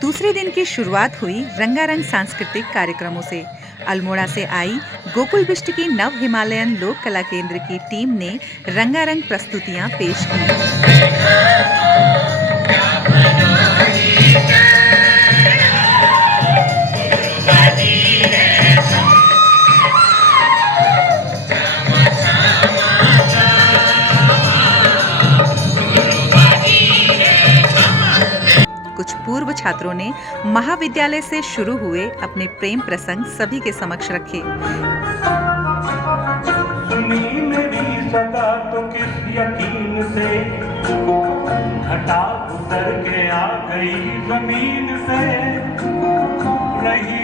दूसरे दिन की शुरुआत हुई रंगारंग सांस्कृतिक कार्यक्रमों से। अल्मोड़ा से आई गोकुल बिष्ट की नव हिमालयन लोक कला केंद्र की टीम ने रंगारंग प्रस्तुतियां पेश की। कुछ पूर्व छात्रों ने महाविद्यालय से शुरू हुए अपने प्रेम प्रसंग सभी के समक्ष रखे। सुनी मेरी सदा तो किस यकीन से घटा उतर के आ गई जमीन से, यही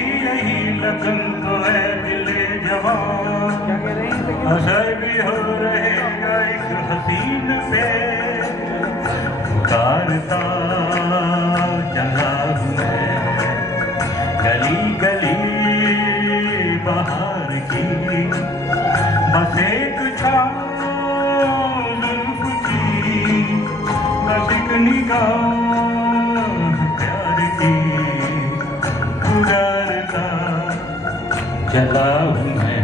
लगन तो है दिले जवान, असर भी हो रहेगा एक हसीन से, उतारता चला मैं गली गली बाहर की, बस एक जुल्फ की, बस एक निगाह प्यार की, गुजारता चला मैं।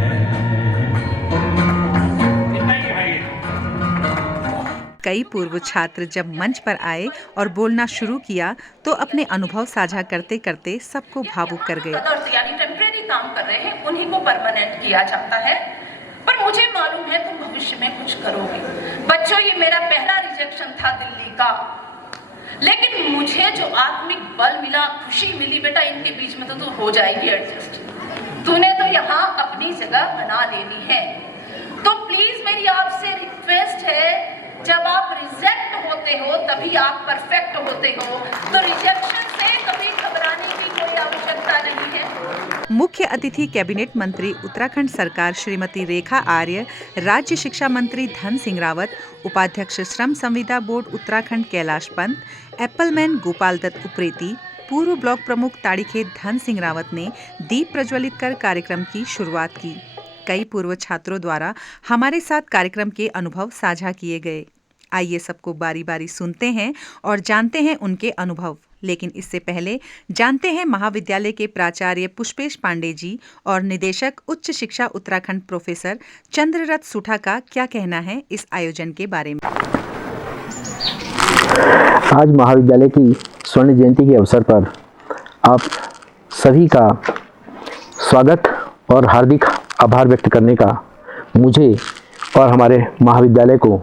कई पूर्व छात्र जब मंच पर आए और बोलना शुरू किया तो अपने अनुभव साझा करते करते सबको भावुक कर गए। यानी टेम्परेरी काम कर रहे हैं, उन्हीं को परमानेंट किया जाता है, पर मुझे मालूम है तुम भविष्य में कुछ करोगे। बच्चों, ये मेरा पहला रिजेक्शन था दिल्ली का, लेकिन मुझे जो आत्मिक बल मिला, खुशी मिली, बेटा इनके बीच में तो तू हो जाएगी एडजस्ट, तूने तो यहाँ अपनी जगह बना लेनी है। तो प्लीज मेरी आपसे रिक्वेस्ट है, जब आप रिजेक्ट होते हो तभी आप परफेक्ट होते हो, तो रिजेक्शन से कभी घबराने की कोई आवश्यकता नहीं है। मुख्य अतिथि कैबिनेट मंत्री उत्तराखंड सरकार श्रीमती रेखा आर्य, राज्य शिक्षा मंत्री धन सिंह रावत, उपाध्यक्ष श्रम संविदा बोर्ड उत्तराखंड कैलाश पंत, एप्पलमैन गोपाल दत्त उप्रेती, पूर्व ब्लॉक प्रमुख ताड़ीखेत धन सिंह रावत ने दीप प्रज्वलित कर कार्यक्रम की शुरुआत की। कई पूर्व छात्रों द्वारा हमारे साथ कार्यक्रम के अनुभव साझा किए गए। आइए सबको बारी बारी सुनते हैं और जानते हैं उनके अनुभव। लेकिन इससे पहले जानते हैं महाविद्यालय के प्राचार्य पुष्पेश पांडे जी और निदेशक उच्च शिक्षा उत्तराखंड प्रोफेसर चंद्ररथ सुठा का क्या कहना है इस आयोजन के बारे में। आज महाविद्यालय की स्वर्ण जयंती के अवसर पर आप सभी का स्वागत और हार्दिक आभार व्यक्त करने का मुझे और हमारे महाविद्यालय को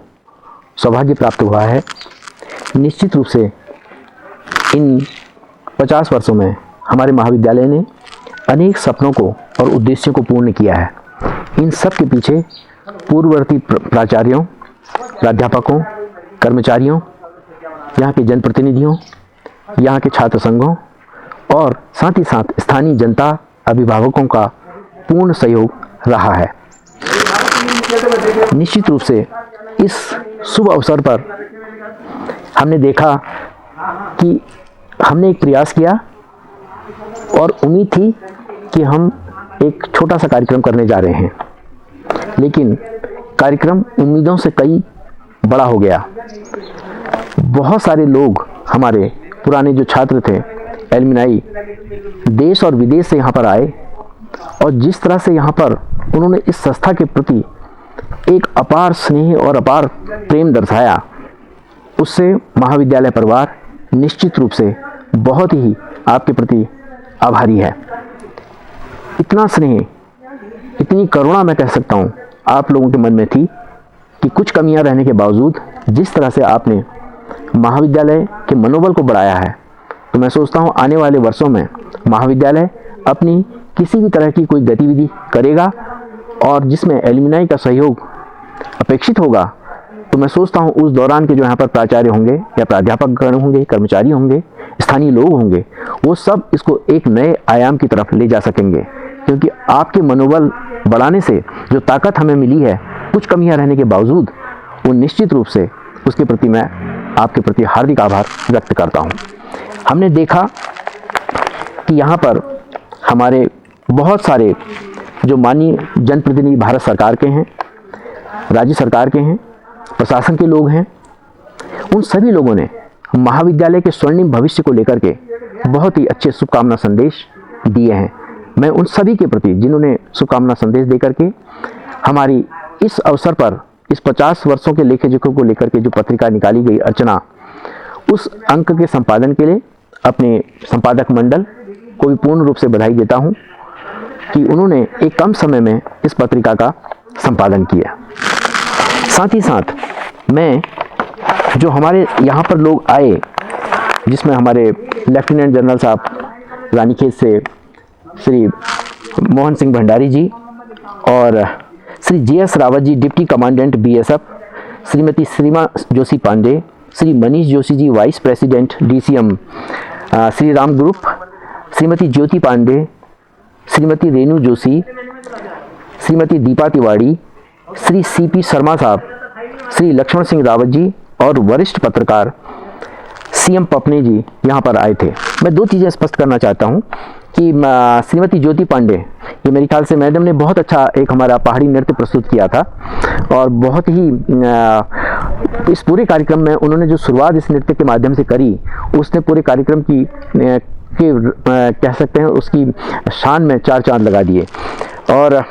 सौभाग्य प्राप्त हुआ है। निश्चित रूप से इन 50 वर्षों में हमारे महाविद्यालय ने अनेक सपनों को और उद्देश्यों को पूर्ण किया है। इन सब के पीछे पूर्ववर्ती प्राचार्यों, प्राध्यापकों, कर्मचारियों, यहाँ के जनप्रतिनिधियों, यहाँ के छात्र संघों और साथ ही साथ स्थानीय जनता, अभिभावकों का पूर्ण सहयोग रहा है। निश्चित रूप से इस शुभ अवसर पर हमने देखा कि हमने एक प्रयास किया और उम्मीद थी कि हम एक छोटा सा कार्यक्रम करने जा रहे हैं, लेकिन कार्यक्रम उम्मीदों से कई बड़ा हो गया। बहुत सारे लोग, हमारे पुराने जो छात्र थे, एलुमनाई, देश और विदेश से यहाँ पर आए और जिस तरह से यहाँ पर उन्होंने इस संस्था के प्रति एक अपार स्नेह और अपार प्रेम दर्शाया, उससे महाविद्यालय परिवार निश्चित रूप से बहुत ही आपके प्रति आभारी है। इतना स्नेह, इतनी करुणा मैं कह सकता हूँ आप लोगों के मन में थी कि कुछ कमियां रहने के बावजूद जिस तरह से आपने महाविद्यालय के मनोबल को बढ़ाया है, तो मैं सोचता हूँ आने वाले वर्षों में महाविद्यालय अपनी किसी भी तरह की कोई गतिविधि करेगा और जिसमें एलुमनाई का सहयोग अपेक्षित होगा, तो मैं सोचता हूँ उस दौरान के जो यहाँ पर प्राचार्य होंगे या प्राध्यापक होंगे, कर्मचारी होंगे, स्थानीय लोग होंगे, वो सब इसको एक नए आयाम की तरफ ले जा सकेंगे। क्योंकि आपके मनोबल बढ़ाने से जो ताकत हमें मिली है, कुछ कमियां रहने के बावजूद, वो निश्चित रूप से उसके प्रति मैं आपके प्रति हार्दिक आभार व्यक्त करता हूँ। हमने देखा कि यहाँ पर हमारे बहुत सारे जो माननीय जनप्रतिनिधि भारत सरकार के हैं, राज्य सरकार के हैं, प्रशासन के लोग हैं, उन सभी लोगों ने महाविद्यालय के स्वर्णिम भविष्य को लेकर के बहुत ही अच्छे शुभकामना संदेश दिए हैं। मैं उन सभी के प्रति जिन्होंने शुभकामना संदेश देकर के हमारी इस अवसर पर इस 50 वर्षों के लेखे जोखों को लेकर के जो पत्रिका निकाली गई अर्चना, उस अंक के संपादन के लिए अपने संपादक मंडल को भी पूर्ण रूप से बधाई देता हूं कि उन्होंने एक कम समय में इस पत्रिका का संपादन किया। साथ ही साथ मैं जो हमारे यहाँ पर लोग आए, जिसमें हमारे लेफ्टिनेंट जनरल साहब रानीखेत से श्री मोहन सिंह भंडारी जी और Shri JS Rawat ji deputy commandant BSF, Shrimati Shrima Joshi Pande, Shri Manish Joshi ji vice president DCM Shri Ram group, Shrimati Jyoti Pande, Shrimati Renu Joshi, Shrimati Deepa Tiwari, Shri CP Sharma साहब, श्री लक्ष्मण सिंह रावत जी और वरिष्ठ पत्रकार CM पपने जी यहाँ पर आए थे। मैं दो चीज़ें स्पष्ट करना चाहता हूँ कि श्रीमती ज्योति पांडे, ये मेरे ख्याल से मैडम ने बहुत अच्छा एक हमारा पहाड़ी नृत्य प्रस्तुत किया था और बहुत ही इस पूरे कार्यक्रम में उन्होंने जो शुरुआत इस नृत्य के माध्यम से करी, उसने पूरे कार्यक्रम की कह सकते हैं उसकी शान में चार चांद लगा दिए। और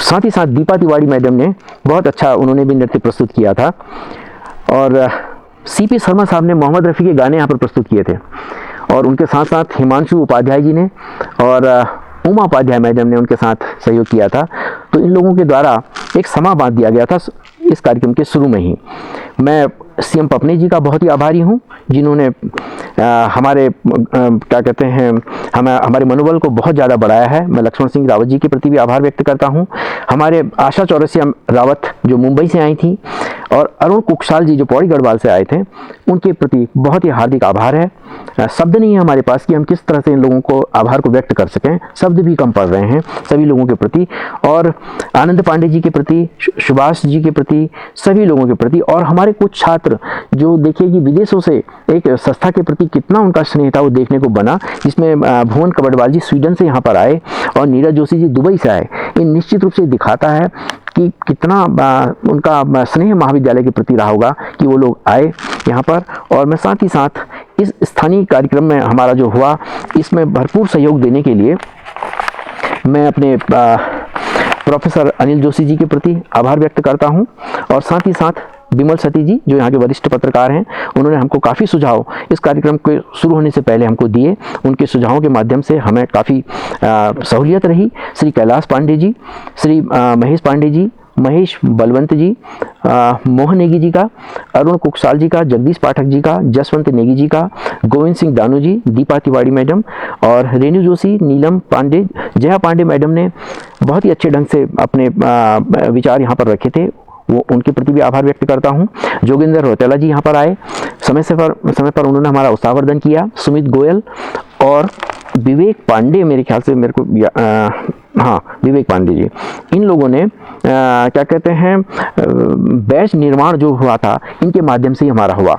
साथ ही साथ दीपा तिवारी मैडम ने बहुत अच्छा उन्होंने भी नृत्य प्रस्तुत किया था और CP शर्मा साहब ने मोहम्मद रफ़ी के गाने यहाँ पर प्रस्तुत किए थे और उनके साथ साथ हिमांशु उपाध्याय जी ने और उमा उपाध्याय मैडम ने उनके साथ सहयोग किया था। तो इन लोगों के द्वारा एक समा बांध दिया गया था इस कार्यक्रम के शुरू में ही। मैं CM पपने जी का बहुत ही आभारी हूँ जिन्होंने हमारे क्या कहते हैं हमारे मनोबल को बहुत ज़्यादा बढ़ाया है। मैं लक्ष्मण सिंह रावत जी के प्रति भी आभार व्यक्त करता हूँ। हमारे आशा चौरसिया रावत जो मुंबई से आई थी और अरुण कुक्षाल जी जो पौड़ी गढ़वाल से आए थे, उनके प्रति बहुत ही हार्दिक आभार है। शब्द नहीं है हमारे पास कि हम किस तरह से इन लोगों को आभार को व्यक्त कर सकें, शब्द भी कम पड़ रहे हैं सभी लोगों के प्रति। और आनंद पांडे जी के प्रति, सुभाष जी के प्रति, सभी लोगों के प्रति। और हमारे कुछ छात्र जो देखिए कि विदेशों से एक संस्था के प्रति कितना उनका स्नेह था वो देखने को बना, जिसमें भुवन कबडवाल जी स्वीडन से यहाँ पर आए और नीरज जोशी जी दुबई से आए। ये निश्चित रूप से दिखाता है कि कितना उनका स्नेह महाविद्यालय के प्रति रहा होगा कि वो लोग आए यहाँ पर। और मैं साथ ही साथ इस स्थानीय कार्यक्रम में हमारा जो हुआ इसमें भरपूर सहयोग देने के लिए मैं अपने प्रोफेसर अनिल जोशी जी के प्रति आभार व्यक्त करता हूँ। और साथ ही साथ विमल सती जी जो यहाँ के वरिष्ठ पत्रकार हैं, उन्होंने हमको काफ़ी सुझाव इस कार्यक्रम के शुरू होने से पहले हमको दिए। उनके सुझावों के माध्यम से हमें काफ़ी सहूलियत रही। श्री कैलाश पांडे जी, श्री महेश पांडे जी, महेश बलवंत जी, मोहन नेगी जी का, अरुण कुक्षाल जी का, जगदीश पाठक जी का, जसवंत नेगी जी का, गोविंद सिंह दानू जी, दीपा तिवारी मैडम और रेणु जोशी, नीलम पांडे, जया पांडे मैडम ने बहुत ही अच्छे ढंग से अपने विचार यहाँ पर रखे थे, वो उनके प्रति भी आभार व्यक्त करता हूँ। जोगिंदर रौतेला जी यहाँ पर आए, समय पर उन्होंने हमारा उत्साहवर्धन किया। सुमित गोयल और विवेक पांडे, मेरे ख्याल से मेरे को विवेक पांडे जी, इन लोगों ने क्या कहते हैं बैच निर्माण जो हुआ था इनके माध्यम से ही हमारा हुआ।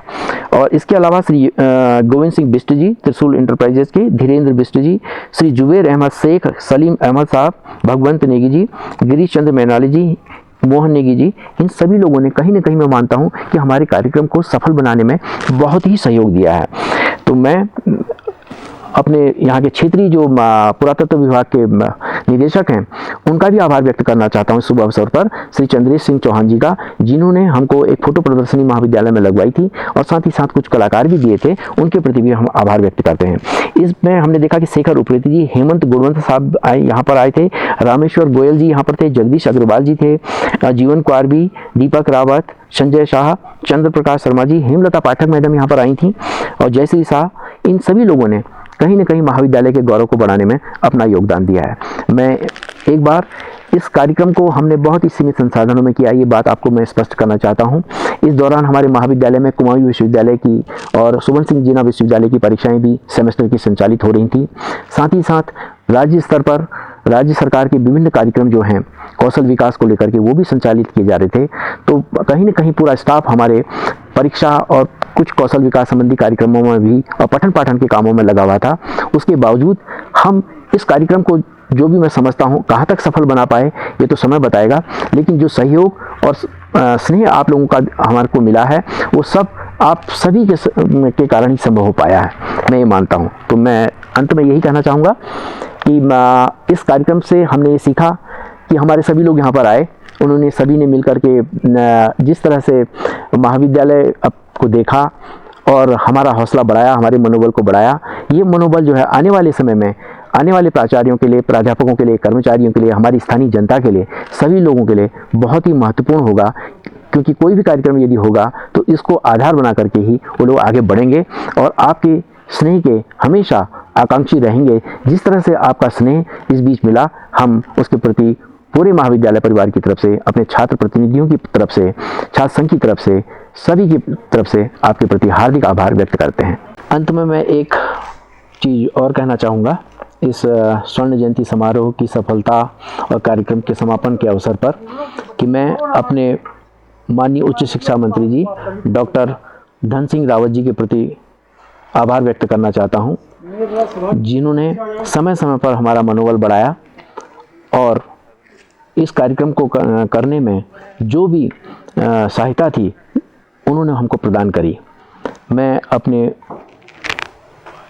और इसके अलावा श्री गोविंद सिंह बिष्ट जी त्रिशूल इंटरप्राइजेज के, धीरेन्द्र बिष्ट जी, श्री जुबेर अहमद शेख, सलीम अहमद साहब, भगवंत नेगी जी, गिरीश चंद्र मैनाली जी, मोहन नेगी जी, इन सभी लोगों ने कहीं ना कहीं मैं मानता हूं कि हमारे कार्यक्रम को सफल बनाने में बहुत ही सहयोग दिया है। तो मैं अपने यहाँ के क्षेत्रीय जो पुरातत्व विभाग के निदेशक हैं उनका भी आभार व्यक्त करना चाहता हूँ इस शुभ अवसर पर, श्री चंद्रेश सिंह चौहान जी का, जिन्होंने हमको एक फोटो प्रदर्शनी महाविद्यालय में लगवाई थी और साथ ही साथ कुछ कलाकार भी दिए थे, उनके प्रति भी हम आभार व्यक्त करते हैं। इसमें हमने देखा कि शेखर उप्रेती जी, हेमंत गुणवंत साहब यहाँ पर आए थे, रामेश्वर गोयल जी यहाँ पर थे, जगदीश अग्रवाल जी थे, जीवन कुमार भी, दीपक रावत, संजय शाह, चंद्र प्रकाश शर्मा जी, हेमलता पाठक मैडम यहाँ पर आई थी और जयश्री शाह। इन सभी लोगों ने कहीं न कहीं महाविद्यालय के गौरव को बढ़ाने में अपना योगदान दिया है। मैं एक बार इस कार्यक्रम को हमने बहुत ही सीमित संसाधनों में किया, ये बात आपको मैं स्पष्ट करना चाहता हूँ। इस दौरान हमारे महाविद्यालय में कुमाऊं विश्वविद्यालय की और सुमन सिंह जीना विश्वविद्यालय की परीक्षाएं भी सेमेस्टर की संचालित हो रही थी। साथ ही साथ राज्य स्तर पर राज्य सरकार के विभिन्न कार्यक्रम जो हैं कौशल विकास को लेकर के वो भी संचालित किए जा रहे थे। तो कहीं न कहीं पूरा स्टाफ हमारे परीक्षा और कुछ कौशल विकास संबंधी कार्यक्रमों में भी और पठन पाठन के कामों में लगा हुआ था। उसके बावजूद हम इस कार्यक्रम को जो भी मैं समझता हूँ कहाँ तक सफल बना पाए ये तो समय बताएगा, लेकिन जो सहयोग और स्नेह आप लोगों का हमारे को मिला है, वो सब आप सभी के कारण ही संभव हो पाया है, मैं ये मानता हूँ। तो मैं अंत में यही कहना चाहूँगा कि इस कार्यक्रम से हमने ये सीखा कि हमारे सभी लोग यहाँ पर आए, उन्होंने सभी ने मिलकर के जिस तरह से महाविद्यालय को देखा और हमारा हौसला बढ़ाया, हमारे मनोबल को बढ़ाया। ये मनोबल जो है आने वाले समय में आने वाले प्राचार्यों के लिए, प्राध्यापकों के लिए, कर्मचारियों के लिए, हमारी स्थानीय जनता के लिए, सभी लोगों के लिए बहुत ही महत्वपूर्ण होगा, क्योंकि कोई भी कार्यक्रम यदि होगा तो इसको आधार बना करके ही वो लोग आगे बढ़ेंगे और आपके स्नेह के हमेशा आकांक्षी रहेंगे। जिस तरह से आपका स्नेह इस बीच मिला, हम उसके प्रति पूरे महाविद्यालय परिवार की तरफ से, अपने छात्र प्रतिनिधियों की तरफ से, छात्र संघ की तरफ से, सभी की तरफ से आपके प्रति हार्दिक आभार व्यक्त करते हैं। अंत में मैं एक चीज़ और कहना चाहूँगा, इस स्वर्ण जयंती समारोह की सफलता और कार्यक्रम के समापन के अवसर पर, कि मैं अपने माननीय उच्च शिक्षा मंत्री जी डॉक्टर धन सिंह रावत जी के प्रति आभार व्यक्त करना चाहता हूँ, जिन्होंने समय समय पर हमारा मनोबल बढ़ाया और इस कार्यक्रम को करने में जो भी सहायता थी उन्होंने हमको प्रदान करी। मैं अपने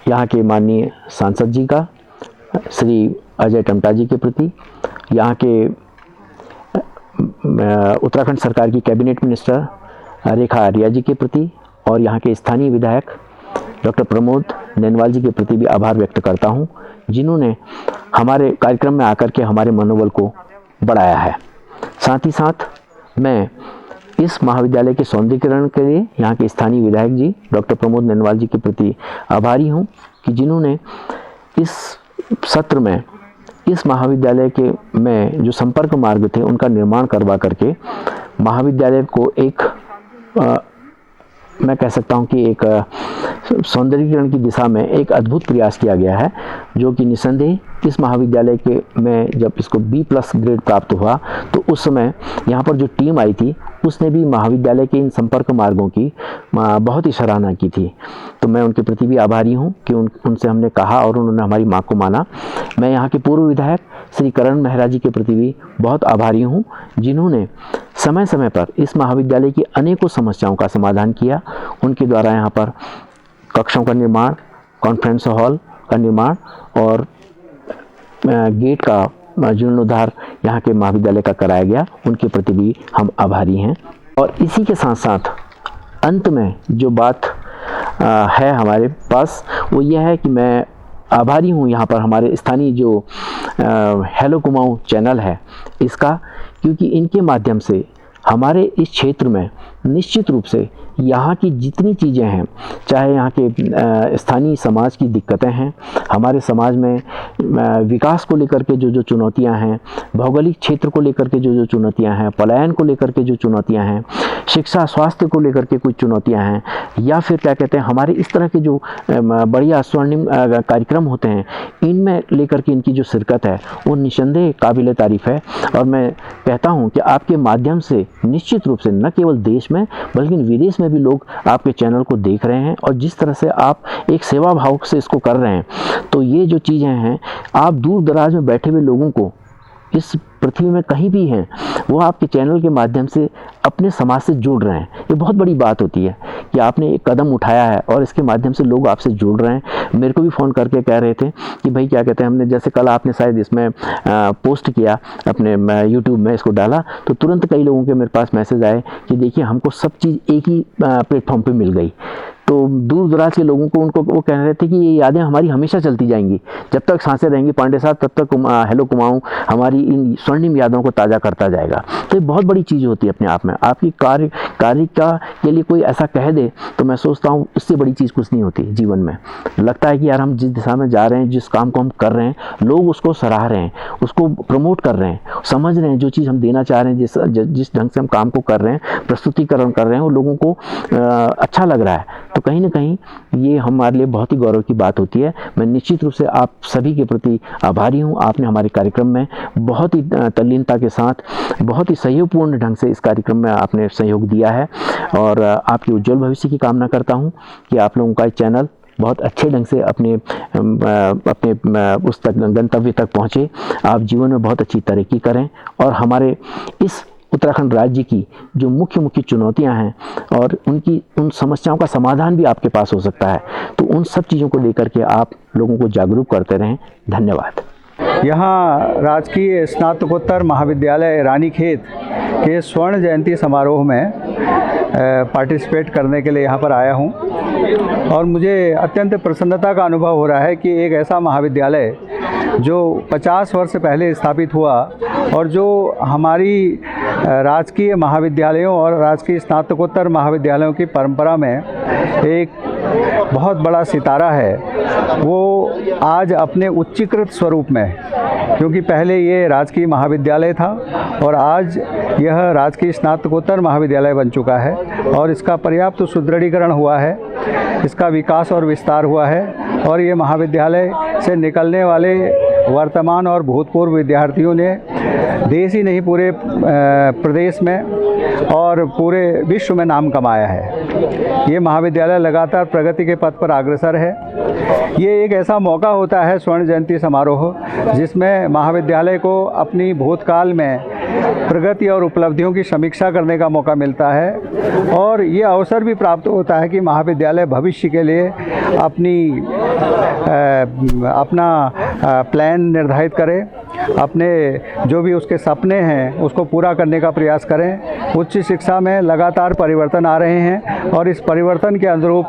यहाँ के माननीय सांसद जी का, श्री अजय टमटा जी के प्रति, यहाँ के उत्तराखंड सरकार की कैबिनेट मिनिस्टर रेखा आर्या जी के प्रति और यहाँ के स्थानीय विधायक डॉक्टर प्रमोद नैनवाल जी के प्रति भी आभार व्यक्त करता हूँ, जिन्होंने हमारे कार्यक्रम में आकर के हमारे मनोबल को बढ़ाया है। साथ ही साथ मैं इस महाविद्यालय के सौंदर्यीकरण के लिए यहाँ के स्थानीय विधायक जी डॉक्टर प्रमोद नैनवाल जी के प्रति आभारी हूँ, कि जिन्होंने इस सत्र में इस महाविद्यालय के में जो संपर्क मार्ग थे उनका निर्माण करवा करके महाविद्यालय को एक मैं कह सकता हूँ कि एक सौंदर्यीकरण की दिशा में एक अद्भुत प्रयास किया गया है, जो कि निस्संदेह इस महाविद्यालय के में जब इसको B+ ग्रेड प्राप्त हुआ तो उस समय यहाँ पर जो टीम आई थी उसने भी महाविद्यालय के इन संपर्क मार्गों की बहुत ही सराहना की थी। तो मैं उनके प्रति भी आभारी हूँ कि उनसे हमने कहा और उन्होंने हमारी मांग को माना। मैं यहाँ के पूर्व विधायक श्री करण मेहरा जी के प्रति भी बहुत आभारी हूँ, जिन्होंने समय समय पर इस महाविद्यालय की अनेकों समस्याओं का समाधान किया। उनके द्वारा यहाँ पर कक्षों का निर्माण, कॉन्फ्रेंस हॉल का निर्माण और गेट का जीर्णोद्धार यहाँ के महाविद्यालय का कराया गया। उनके प्रति भी हम आभारी हैं। और इसी के साथ साथ अंत में जो बात है हमारे पास वो यह है कि मैं आभारी हूँ यहाँ पर हमारे स्थानीय जो हेलो कुमाऊँ चैनल है इसका, क्योंकि इनके माध्यम से हमारे इस क्षेत्र में निश्चित रूप से यहाँ की जितनी चीज़ें हैं, चाहे यहाँ के स्थानीय समाज की दिक्कतें हैं, हमारे समाज में विकास को लेकर के जो चुनौतियाँ हैं, भौगोलिक क्षेत्र को लेकर के जो चुनौतियाँ हैं, पलायन को लेकर के जो चुनौतियाँ हैं, शिक्षा स्वास्थ्य को लेकर के कुछ चुनौतियाँ हैं, या फिर क्या कहते हैं हमारे इस तरह के जो बढ़िया स्वर्णिम कार्यक्रम होते हैं, इनमें लेकर के इनकी जो शिरकत है वो निस्संदेह काबिल तारीफ़ है। और मैं कहता हूँ कि आपके माध्यम से निश्चित रूप से न केवल देश में बल्कि विदेश में भी लोग आपके चैनल को देख रहे हैं, और जिस तरह से आप एक सेवा भाव से इसको कर रहे हैं, तो ये जो चीज़ें हैं आप दूर दराज में बैठे हुए लोगों को इस पृथ्वी में कहीं भी हैं वो आपके चैनल के माध्यम से अपने समाज से जुड़ रहे हैं। ये बहुत बड़ी बात होती है कि आपने एक कदम उठाया है और इसके माध्यम से लोग आपसे जुड़ रहे हैं। मेरे को भी फ़ोन करके कह रहे थे कि भाई क्या कहते हैं, हमने जैसे कल आपने शायद इसमें पोस्ट किया अपने यूट्यूब में, इसको डाला तो तुरंत कई लोगों के मेरे पास मैसेज आए कि देखिए हमको सब चीज़ एक ही प्लेटफॉर्म पर मिल गई। तो दूर दराज के लोगों को उनको वो कह रहे थे कि ये यादें हमारी हमेशा चलती जाएंगी, जब तक सांसें रहेंगी पांडे साहब तब तक हेलो कुमाऊँ हमारी इन स्वर्णिम यादों को ताज़ा करता जाएगा। तो ये बहुत बड़ी चीज़ होती है अपने आप में। आपकी कार्य के लिए कोई ऐसा कह दे तो मैं सोचता हूँ इससे बड़ी चीज़ कुछ नहीं होती जीवन में। लगता है कि यार हम जिस दिशा में जा रहे हैं, जिस काम को हम कर रहे हैं, लोग उसको सराह रहे हैं, उसको प्रमोट कर रहे हैं, समझ रहे हैं जो चीज़ हम देना चाह रहे हैं, जिस ढंग से हम काम को कर रहे हैं, प्रस्तुतिकरण कर रहे हैं, वो लोगों को अच्छा लग रहा है। तो कहीं ना कहीं ये हमारे लिए बहुत ही गौरव की बात होती है। मैं निश्चित रूप से आप सभी के प्रति आभारी हूँ। आपने हमारे कार्यक्रम में बहुत ही तल्लीनता के साथ, बहुत ही सहयोगपूर्ण ढंग से इस कार्यक्रम में आपने सहयोग दिया है, और आपके उज्जवल भविष्य की कामना करता हूँ कि आप लोगों का चैनल बहुत अच्छे ढंग से अपने उस तक गंतव्य तक पहुँचे, आप जीवन में बहुत अच्छी तरक्की करें और हमारे इस उत्तराखंड राज्य की जो मुख्य मुख्य चुनौतियां हैं और उन समस्याओं का समाधान भी आपके पास हो सकता है। तो उन सब चीज़ों को लेकर के आप लोगों को जागरूक करते रहें। धन्यवाद। यहाँ राजकीय स्नातकोत्तर महाविद्यालय रानीखेत के स्वर्ण जयंती समारोह में पार्टिसिपेट करने के लिए यहाँ पर आया हूँ और मुझे अत्यंत प्रसन्नता का अनुभव हो रहा है कि एक ऐसा महाविद्यालय जो 50 वर्ष पहले स्थापित हुआ और जो हमारी राजकीय महाविद्यालयों और राजकीय स्नातकोत्तर महाविद्यालयों की परंपरा में एक बहुत बड़ा सितारा है, वो आज अपने उच्चीकृत स्वरूप में, क्योंकि पहले ये राजकीय महाविद्यालय था और आज यह राजकीय स्नातकोत्तर महाविद्यालय बन चुका है और इसका पर्याप्त सुदृढ़ीकरण हुआ है, इसका विकास और विस्तार हुआ है और ये महाविद्यालय से निकलने वाले वर्तमान और भूतपूर्व विद्यार्थियों ने देश ही नहीं पूरे प्रदेश में और पूरे विश्व में नाम कमाया है। ये महाविद्यालय लगातार प्रगति के पथ पर अग्रसर है। ये एक ऐसा मौका होता है स्वर्ण जयंती समारोह जिसमें महाविद्यालय को अपनी भूतकाल में प्रगति और उपलब्धियों की समीक्षा करने का मौका मिलता है और ये अवसर भी प्राप्त होता है कि महाविद्यालय भविष्य के लिए अपना प्लान निर्धारित करे, अपने जो भी उसके सपने हैं उसको पूरा करने का प्रयास करें। उच्च शिक्षा में लगातार परिवर्तन आ रहे हैं और इस परिवर्तन के अनुरूप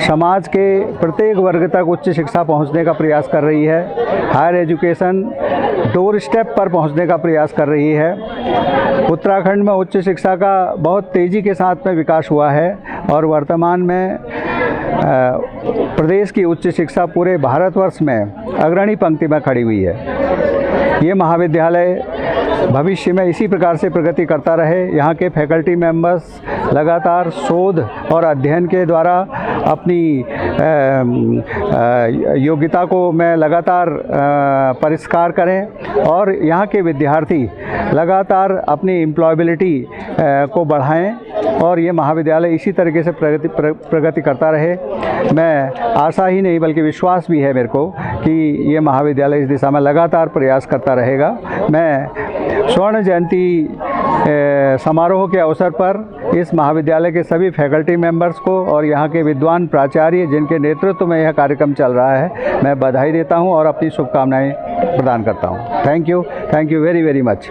समाज के प्रत्येक वर्ग तक उच्च शिक्षा पहुंचने का प्रयास कर रही है। हायर एजुकेशन डोर स्टेप पर पहुंचने का प्रयास कर रही है। उत्तराखंड में उच्च शिक्षा का बहुत तेज़ी के साथ में विकास हुआ है और वर्तमान में प्रदेश की उच्च शिक्षा पूरे भारतवर्ष में अग्रणी पंक्ति में खड़ी हुई है। ये महाविद्यालय भविष्य में इसी प्रकार से प्रगति करता रहे। यहाँ के फैकल्टी मेंबर्स लगातार शोध और अध्ययन के द्वारा अपनी योग्यता को में लगातार परिष्कार करें और यहाँ के विद्यार्थी लगातार अपनी एम्प्लॉयबिलिटी को बढ़ाएं और ये महाविद्यालय इसी तरीके से प्रगति करता रहे। मैं आशा ही नहीं बल्कि विश्वास भी है मेरे को कि ये महाविद्यालय इस दिशा में लगातार प्रयास करता रहेगा। मैं स्वर्ण जयंती समारोह के अवसर पर इस महाविद्यालय के सभी फैकल्टी मेंबर्स को और यहाँ के विद्वान प्राचार्य जिनके नेतृत्व में यह कार्यक्रम चल रहा है, मैं बधाई देता हूँ और अपनी शुभकामनाएं प्रदान करता हूँ। Thank you very very much.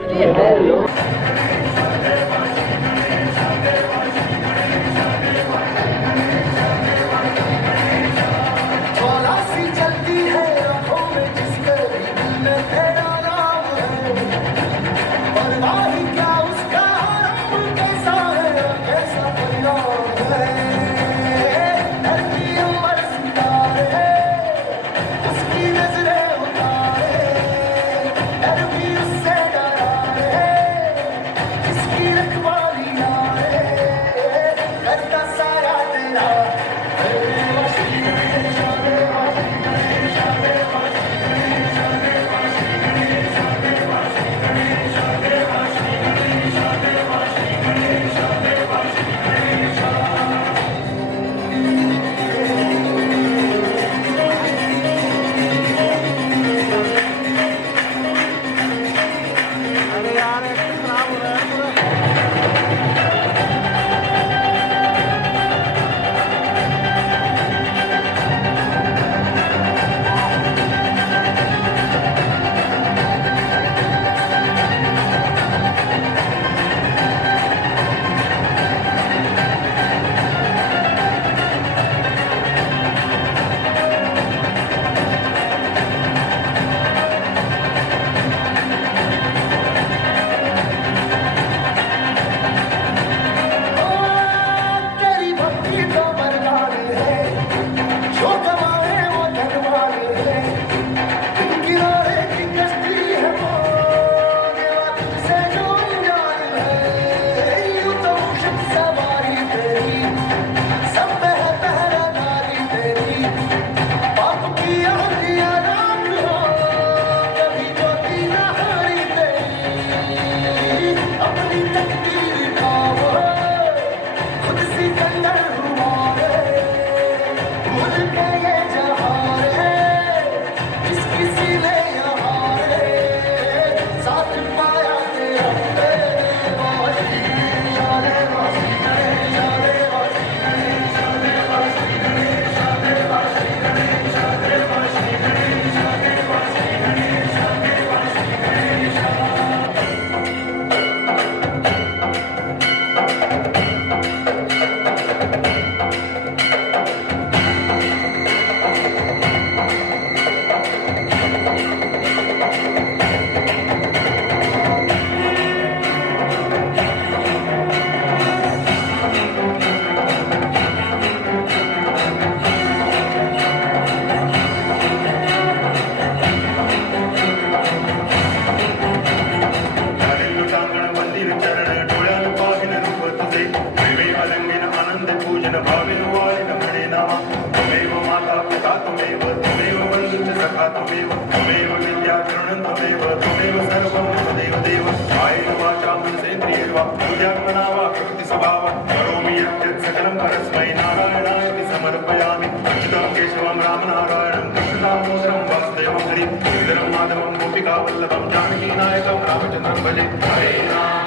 सखा त्वमेव त्वमेव विद्या शरणं त्वमेव सर्वं त्वमेव देव कायेन वाचा मनसेन्द्रियेण वा बुद्ध्यात्मना वा प्रकृति स्वभावं करोमि यत् सकलं परस्मै नारायणाय समर्पयामि अच्युतं केशवं रामनारायणं कृष्णदामोदरं वासुदेवं हरिं श्रीधरं माधवं गोपिकावल्लभं जानकीनायकं रामचन्द्रं भजे हरे राम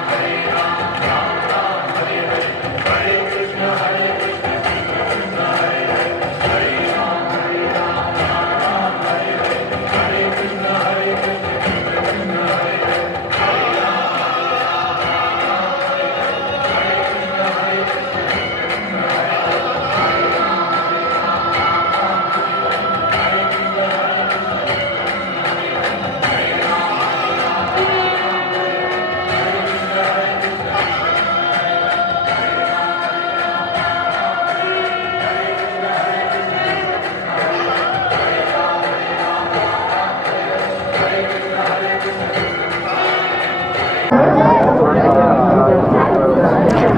राम राम हरे हरे हरे कृष्ण कृष्ण हरे हरे हरे राम राम हरे हरे हरे कृष्ण कृष्ण हरे हरे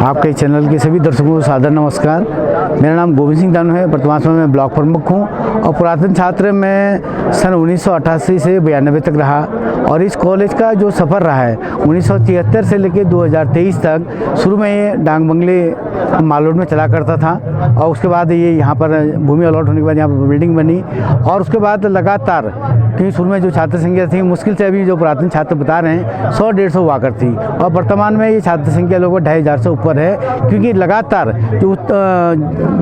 आपके चैनल के सभी दर्शकों को सादर नमस्कार। मेरा नाम गोविंद सिंह दानू है। वर्तमान समय में ब्लॉक प्रमुख हूँ और पुरातन छात्र में सन 1988 से 92 तक रहा और इस कॉलेज का जो सफ़र रहा है 1973 से लेकर 2023 तक। शुरू में ये डांग बंगले मालोड में चला करता था और उसके बाद ये यहाँ पर भूमि अलॉट होने के बाद यहाँ पर बिल्डिंग बनी और उसके बाद लगातार, क्योंकि शुरू में जो छात्र संख्या थी मुश्किल से अभी जो पुरातन छात्र बता रहे हैं 100-150 हुआ करती और वर्तमान में ये छात्र संख्या लगभग 2500 से ऊपर है। क्योंकि लगातार जो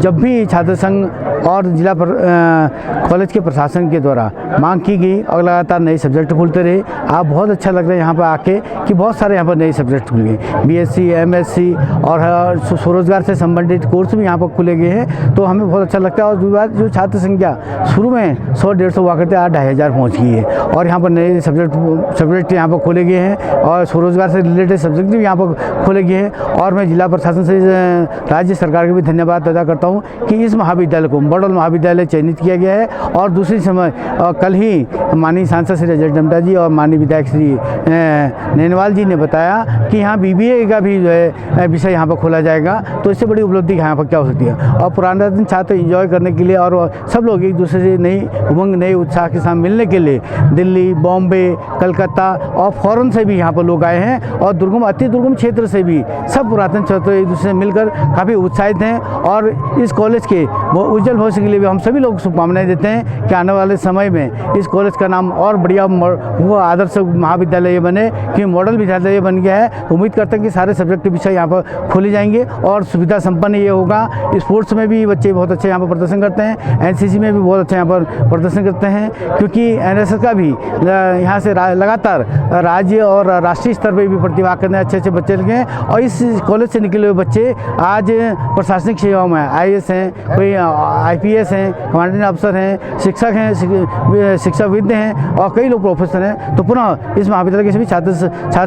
जब भी छात्र संघ और जिला कॉलेज के प्रशासन के द्वारा मांग की गई और लगातार नए सब्जेक्ट खुलते रहे। आप बहुत अच्छा लग रहा है यहाँ पर आके कि बहुत सारे यहाँ पर नए सब्जेक्ट खुल गए, BSc MSc और स्वरोजगार से संबंधित कोर्स भी यहाँ पर खुले गए हैं। तो हमें बहुत अच्छा लगता है और विभाग जो छात्र संख्या शुरू में 100-150 हुआ करते आज 2500 पहुँच गई है और यहाँ पर नए सब्जेक्ट यहाँ पर खोले गए हैं और स्वरोजगार से रिलेटेड सब्जेक्ट भी यहाँ पर खोले गए हैं। और मैं जिला प्रशासन से राज्य सरकार का भी धन्यवाद अदा करता हूँ कि इस महाविद्यालय को मॉडल महाविद्यालय चयनित किया गया है। और दूसरी समय कल ही माननीय सांसद श्री अजय टम्टा जी और माननीय विधायक श्री नैनवाल जी ने बताया कि यहाँ BBA का भी जो है विषय यहाँ पर खोला जाएगा। तो इससे बड़ी उपलब्धि यहाँ पर क्या हो सकती है। और पुराने छात्र एंजॉय करने के लिए और सब लोग एक दूसरे से नई उमंग नए उत्साह के साथ मिलने के लिए दिल्ली, बॉम्बे, कलकत्ता और फॉरेन से भी यहाँ पर लोग आए हैं और अति दुर्गम क्षेत्र से भी सब पुरातन छात्र एक दूसरे से मिलकर काफ़ी उत्साहित हैं। और इस कॉलेज के उज्जवल भविष्य के लिए भी हम सभी लोग शुभकामनाएं देते हैं कि आने वाले समय में इस कॉलेज का नाम और बढ़िया वो आदर्श महाविद्यालय बने, कि मॉडल विद्यालय बन गया है। उम्मीद करते हैं कि सारे सब्जेक्ट विषय यहाँ पर खोले जाएंगे और सुविधा संपन्न ये होगा। स्पोर्ट्स में भी बच्चे बहुत अच्छे यहाँ पर प्रदर्शन करते हैं, NCC में भी बहुत अच्छा यहाँ पर प्रदर्शन करते हैं, क्योंकि NSS का भी यहाँ से लगातार राज्य और राष्ट्रीय स्तर पर भी प्रतिभाग करने अच्छे बच्चे लगे हैं। और इस कॉलेज से निकले हुए बच्चे आज प्रशासनिक सेवाओं में IAS हैं, कोई IPS हैं, कमांडेंट अफसर हैं, शिक्षक हैं, शिक्षाविद हैं और कई लोग प्रोफेसर हैं। तो पुनः इस महाविद्यालय के सभी छात्र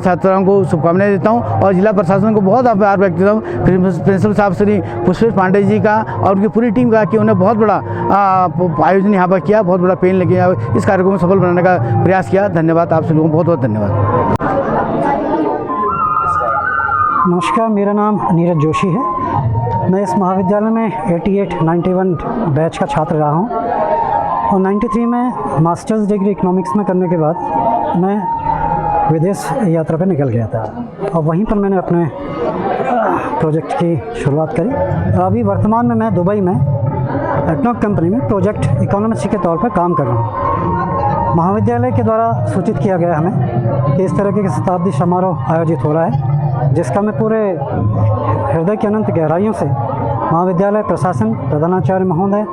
छात्राओं को शुभकामनाएं देता हूं और जिला प्रशासन को बहुत आभार व्यक्त करता हूं, प्रिंसिपल साहब श्री पुष्पेश पांडे जी का और उनकी पूरी टीम का, कि उन्हें बहुत बड़ा आयोजन यहाँ पर किया, बहुत बड़ा पेन लेके इस कार्यक्रम को सफल बनाने का प्रयास किया। धन्यवाद आप सभी लोगों को, बहुत बहुत धन्यवाद। नमस्कार, मेरा नाम नीरज जोशी है। मैं इस महाविद्यालय में 88-91 बैच का छात्र रहा हूँ और 93 में मास्टर्स डिग्री इकोनॉमिक्स में करने के बाद मैं विदेश यात्रा पर निकल गया था और वहीं पर मैंने अपने प्रोजेक्ट की शुरुआत करी। अभी वर्तमान में मैं दुबई में एटनॉक कंपनी में प्रोजेक्ट इकोनॉमिस्ट के तौर पर काम कर रहा हूँ। महाविद्यालय के द्वारा सूचित किया गया हमें कि इस तरह के शताब्दी समारोह आयोजित हो रहा है, जिसका मैं पूरे हृदय की अनंत गहराइयों से महाविद्यालय प्रशासन, प्रधानाचार्य महोदय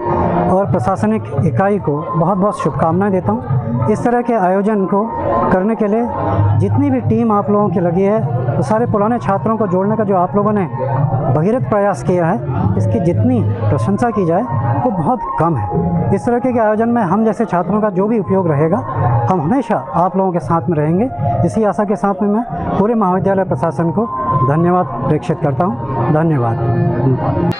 और प्रशासनिक इकाई को बहुत बहुत शुभकामनाएं देता हूं। इस तरह के आयोजन को करने के लिए जितनी भी टीम आप लोगों की लगी है, तो सारे पुराने छात्रों को जोड़ने का जो आप लोगों ने भगीरथ प्रयास किया है, इसकी जितनी प्रशंसा की जाए वो बहुत कम है। इस तरह के आयोजन में हम जैसे छात्रों का जो भी उपयोग रहेगा, हम हमेशा आप लोगों के साथ में रहेंगे। इसी आशा के साथ में मैं पूरे महाविद्यालय प्रशासन को धन्यवाद प्रेषित करता हूँ। धन्यवाद।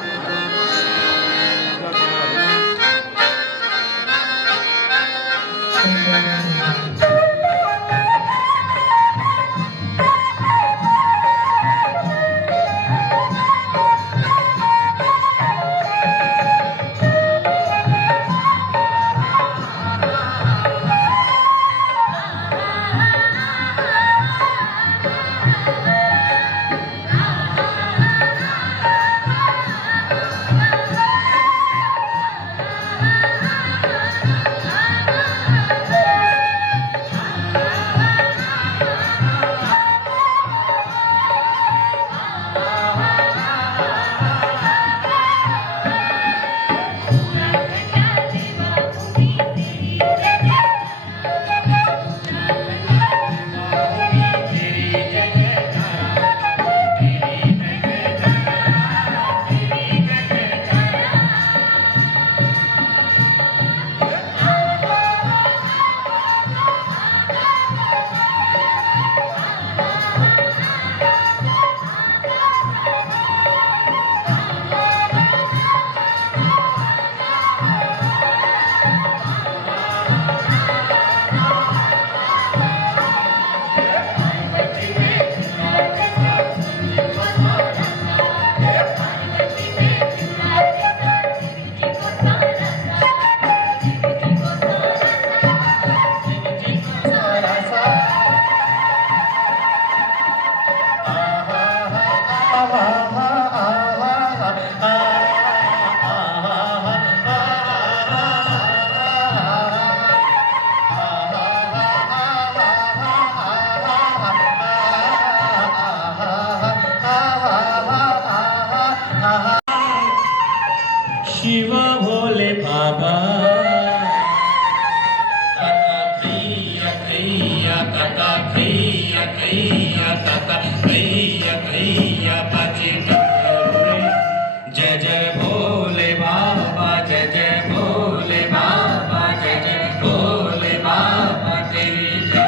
जय जय भोले बाबा, जय जय भोले बाबा, जय जय भोले बाबा, तेरी जय।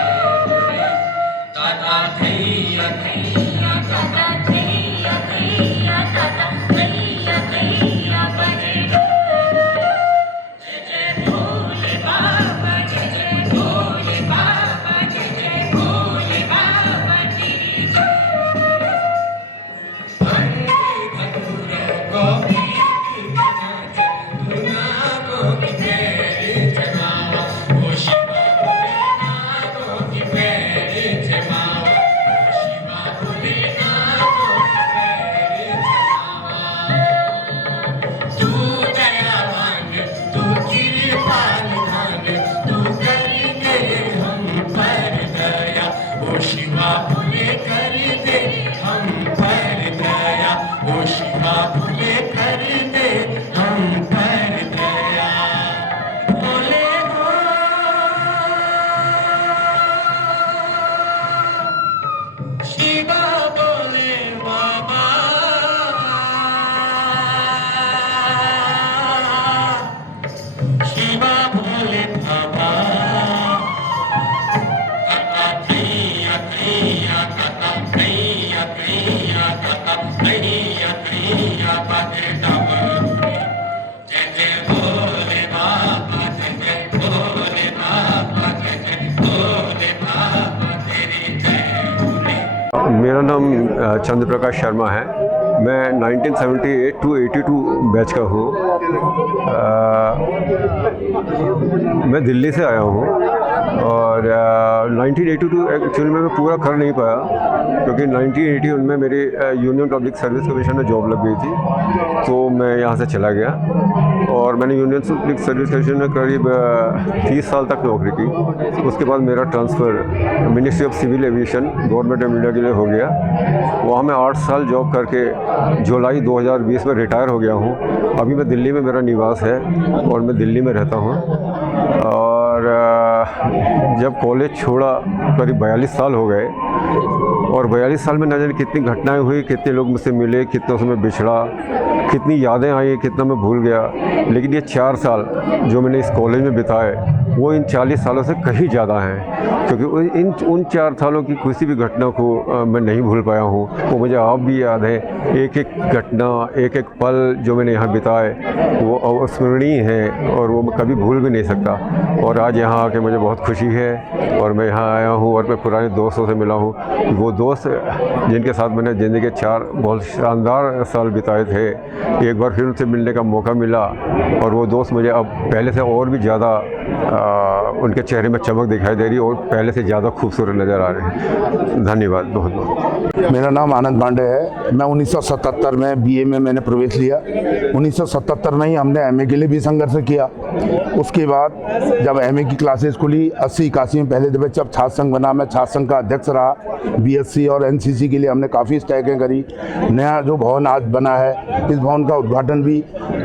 ताता थैया थैया, ताता थैया थैया, ताता थैया थैया बजे। जय जय भोले बाबा, जय जय भोले बाबा, जय जय भोले बाबा, तेरी जय। शिवा भोले कर दे हम पर दया, ओ शिवा भोले कर दे हम पर दया। बोले हो शिवा बोले बाबा, शिवा भोले बाबा। मेरा नाम चंद्र प्रकाश शर्मा है। मैं 1978 to 82 बैच का हूँ। मैं दिल्ली से आया हूँ और 1982 एक्चुअली में मैं पूरा कर नहीं पाया क्योंकि 1981 में मेरी यूनियन पब्लिक सर्विस कमीशन में जॉब लग गई थी, तो मैं यहाँ से चला गया और मैंने यूनियन पब्लिक सर्विस कमीशन में करीब 30 साल तक नौकरी की। उसके बाद मेरा transfer ministry of civil aviation government of India के लिए हो गया। वहाँ मैं 8 साल जॉब करके जुलाई 2020 में रिटायर हो गया हूँ। अभी मैं दिल्ली में मेरा निवास है और मैं दिल्ली में रहता हूँ। और जब कॉलेज छोड़ा करीब 42 साल हो गए और 42 साल में न जाने कितनी घटनाएं हुई, कितने लोग मुझसे मिले, कितनों से मैं बिछड़ा, कितनी यादें आई, कितना मैं भूल गया। लेकिन ये 4 साल जो मैंने इस कॉलेज में बिताए वो इन 40 सालों से कहीं ज़्यादा हैं, क्योंकि उन 4 सालों की किसी भी घटना को मैं नहीं भूल पाया हूँ। वो मुझे अब भी याद है, एक एक घटना, एक एक पल जो मैंने यहाँ बिताए वो अविस्मरणीय हैं और वो मैं कभी भूल भी नहीं सकता। और आज यहाँ आके मुझे बहुत खुशी है और मैं यहाँ आया हूँ और मैं पुराने दोस्तों से मिला हूँ। वो दोस्त जिनके साथ मैंने ज़िंदगी के 4 बहुत शानदार साल बिताए थे, एक बार फिर उनसे मिलने का मौका मिला और वो दोस्त मुझे अब पहले से और भी ज़्यादा उनके चेहरे में चमक दिखाई दे रही और पहले से ज़्यादा खूबसूरत नज़र आ रहे हैं। धन्यवाद बहुत बहुत। मेरा नाम आनंद पांडे है। मैं 1977 में बीए में मैंने प्रवेश लिया। 1977 में ही हमने एमए के लिए भी संघर्ष किया। उसके बाद जब एमए की क्लासेस खुली 80-81 में पहले दफे जब छात्र संघ बना, मैं छात्र संघ का अध्यक्ष रहा। बीएससी और एनसीसी के लिए हमने काफ़ी स्ट्राइकें करी। नया जो भवन आज बना है, इस भवन का उद्घाटन भी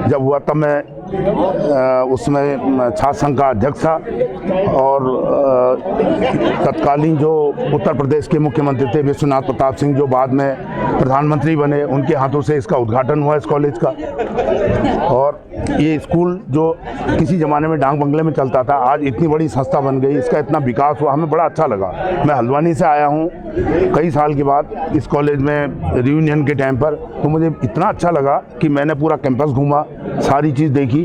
जब हुआ तब मैं उसमें छात्र संघ का अध्यक्ष था और तत्कालीन जो उत्तर प्रदेश के मुख्यमंत्री थे विश्वनाथ प्रताप सिंह, जो बाद में प्रधानमंत्री बने, उनके हाथों से इसका उद्घाटन हुआ इस कॉलेज का। और ये स्कूल जो किसी ज़माने में डांग बंगले में चलता था, आज इतनी बड़ी संस्था बन गई, इसका इतना विकास हुआ, हमें बड़ा अच्छा लगा। मैं हल्द्वानी से आया हूँ कई साल के बाद इस कॉलेज में रियूनियन के टाइम पर, तो मुझे इतना अच्छा लगा कि मैंने पूरा कैंपस घूमा, सारी चीज़ देखी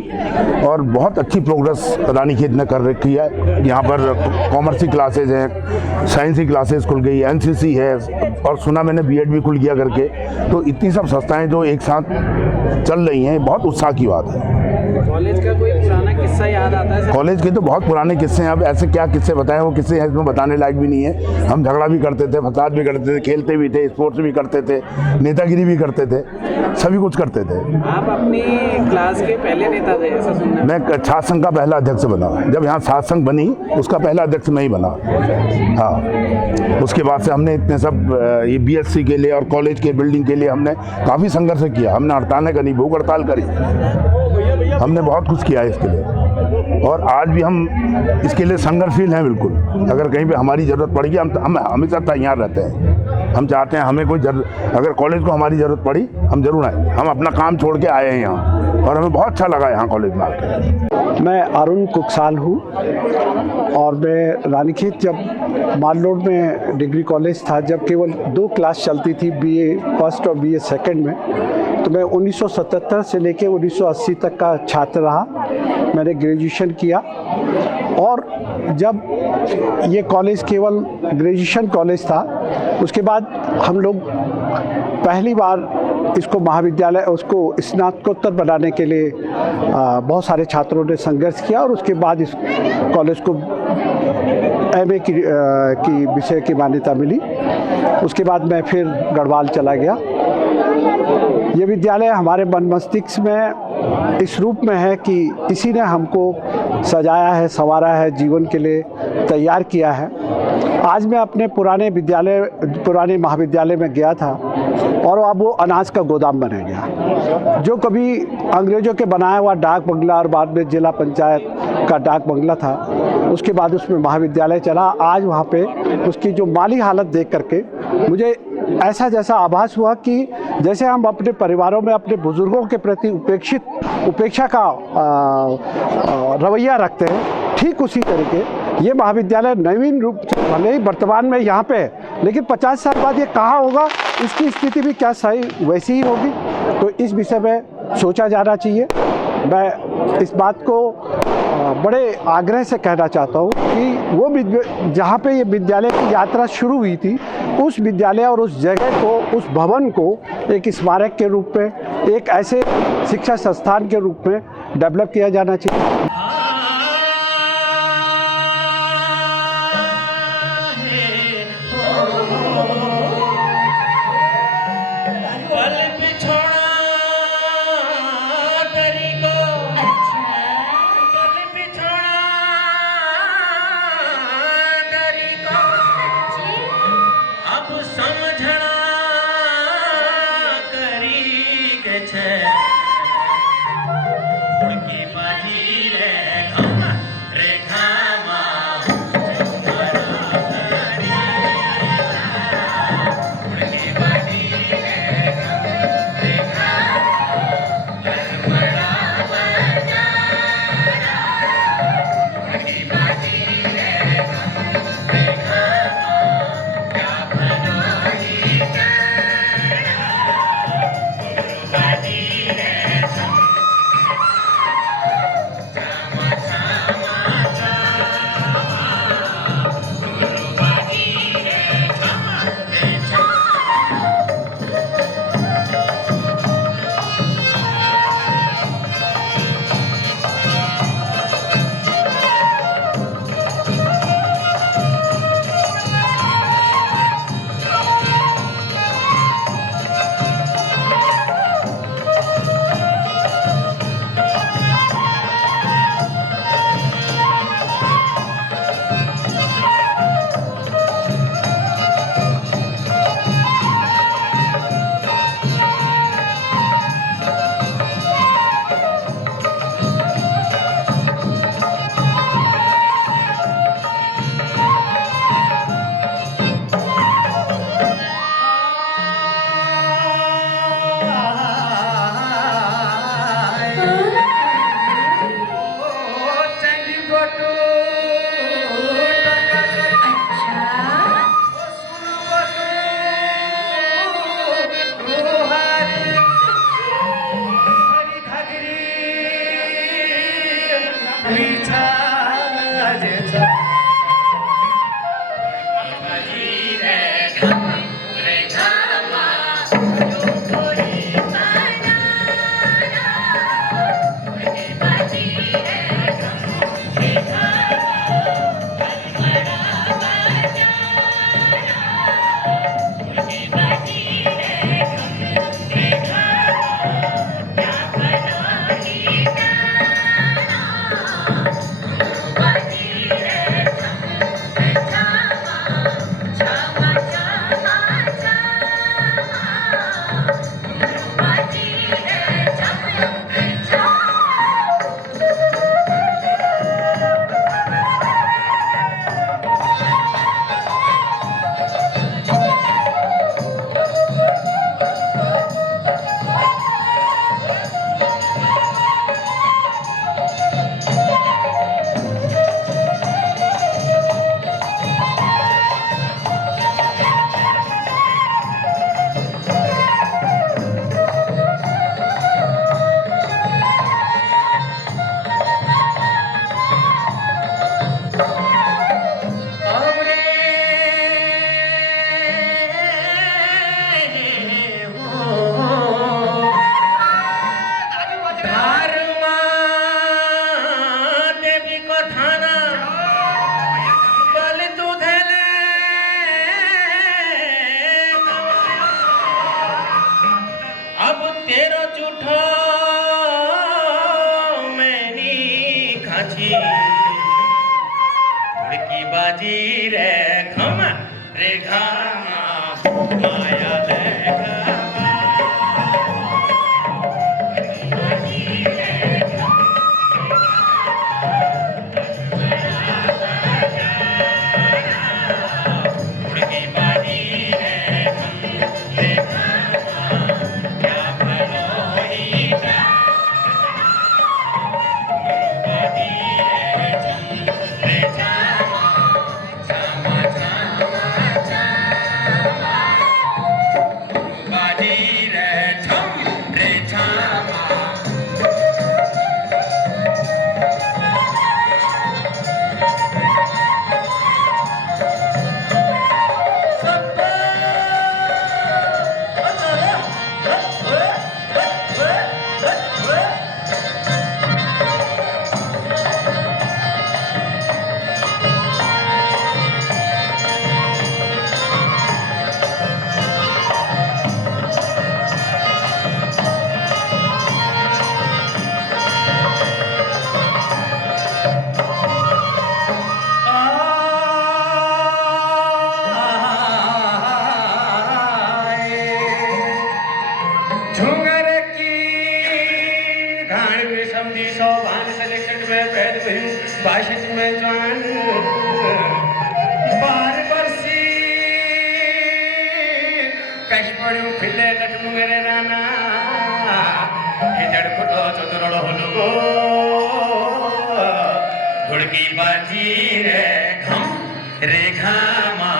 और बहुत अच्छी प्रोग्रेस रानीखेत ने कर रखी है। यहाँ पर कॉमर्स की क्लासेज हैं, साइंस की क्लासेज खुल गई, एनसीसी है और सुना मैंने बीएड भी खुल गया करके। तो इतनी सब संस्थाएं जो एक साथ चल रही हैं, बहुत उत्साह की बात है। कॉलेज का कोई पुराना किस्सा याद आता है? कॉलेज के तो बहुत पुराने किस्से हैं, अब ऐसे क्या किस्से बताएं, वो किस्से इसमें बताने लायक भी नहीं है। हम झगड़ा भी करते थे, फसाद भी करते थे, खेलते भी थे, स्पोर्ट्स भी करते थे, नेतागिरी भी करते थे, सभी कुछ करते थे। आप अपनी क्लास के पहले नेता थे ऐसा सुनना? मैं छात्र संघ का पहला अध्यक्ष बना। जब यहाँ छात्र संघ बनी उसका पहला अध्यक्ष मैं ही बना। हाँ, उसके बाद से हमने इतने सब ये बीएससी के लिए और कॉलेज के बिल्डिंग के लिए हमने काफ़ी संघर्ष किया। हमने हड़तालें करी, भूख हड़ताल करी, हमने बहुत कुछ किया इसके लिए। और आज भी हम इसके लिए संघर्षशील हैं बिल्कुल। अगर कहीं पे हमारी ज़रूरत पड़ेगी हम हमेशा तैयार रहते हैं। हम चाहते हैं हमें कोई अगर कॉलेज को हमारी ज़रूरत पड़ी हम जरूर आएंगे। हम अपना काम छोड़ के आए हैं यहाँ और हमें बहुत अच्छा लगा यहाँ कॉलेज में आकर। मैं अरुण कुकसाल हूँ और मैं रानीखेत जब माल रोड में डिग्री कॉलेज था, जब केवल 2 क्लास चलती थी, बीए फर्स्ट और बीए सेकंड में, तो मैं 1977 से लेकर 1980 तक का छात्र रहा। मैंने ग्रेजुएशन किया और जब ये कॉलेज केवल ग्रेजुएशन कॉलेज था, उसके बाद हम लोग पहली बार इसको महाविद्यालय, उसको स्नातकोत्तर बनाने के लिए बहुत सारे छात्रों ने संघर्ष किया और उसके बाद इस कॉलेज को एमए की विषय की मान्यता मिली। उसके बाद मैं फिर गढ़वाल चला गया। ये विद्यालय हमारे मन मस्तिष्क में इस रूप में है कि किसी ने हमको सजाया है, संवारा है, जीवन के लिए तैयार किया है। आज मैं अपने पुराने महाविद्यालय में गया था और अब वो अनाज का गोदाम बन गया। जो कभी अंग्रेज़ों के बनाया हुआ डाक बंगला और बाद में जिला पंचायत का डाक बंगला था, उसके बाद उसमें महाविद्यालय चला। आज वहाँ पे उसकी जो माली हालत देख करके मुझे ऐसा जैसा आभास हुआ कि जैसे हम अपने परिवारों में अपने बुजुर्गों के प्रति उपेक्षा का रवैया रखते हैं, ठीक उसी तरीके ये महाविद्यालय नवीन रूप से भले ही वर्तमान में यहाँ पे है, लेकिन 50 साल बाद ये कहाँ होगा, इसकी स्थिति भी क्या सही वैसी ही होगी। तो इस विषय में सोचा जाना चाहिए। मैं इस बात को बड़े आग्रह से कहना चाहता हूँ कि वो जहाँ पे ये विद्यालय की यात्रा शुरू हुई थी, उस विद्यालय और उस जगह को, उस भवन को एक स्मारक के रूप में, एक ऐसे शिक्षा संस्थान के रूप में डेवलप किया जाना चाहिए। छामा छामा उड़की बाजी रे घम रे घामा माया ले भाषित में जवान बार बरसी कश्मीर फिले लट मुंगरे राना हेजड़ खुटो चतुरड़ होलगो धुड़की बाजी रे घम रे घामा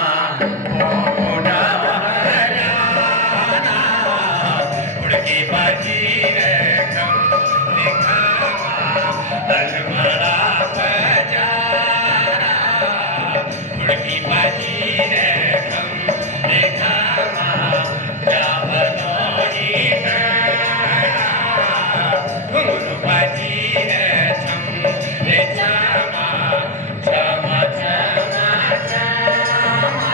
ओडा राना धुड़की बाजी रे घम रे घामा अलमड़ा उड़की बाजी रे घम रे घामा क्या भलोही घुंघरू बाजी रे झम रे झामा झामा झामा झामा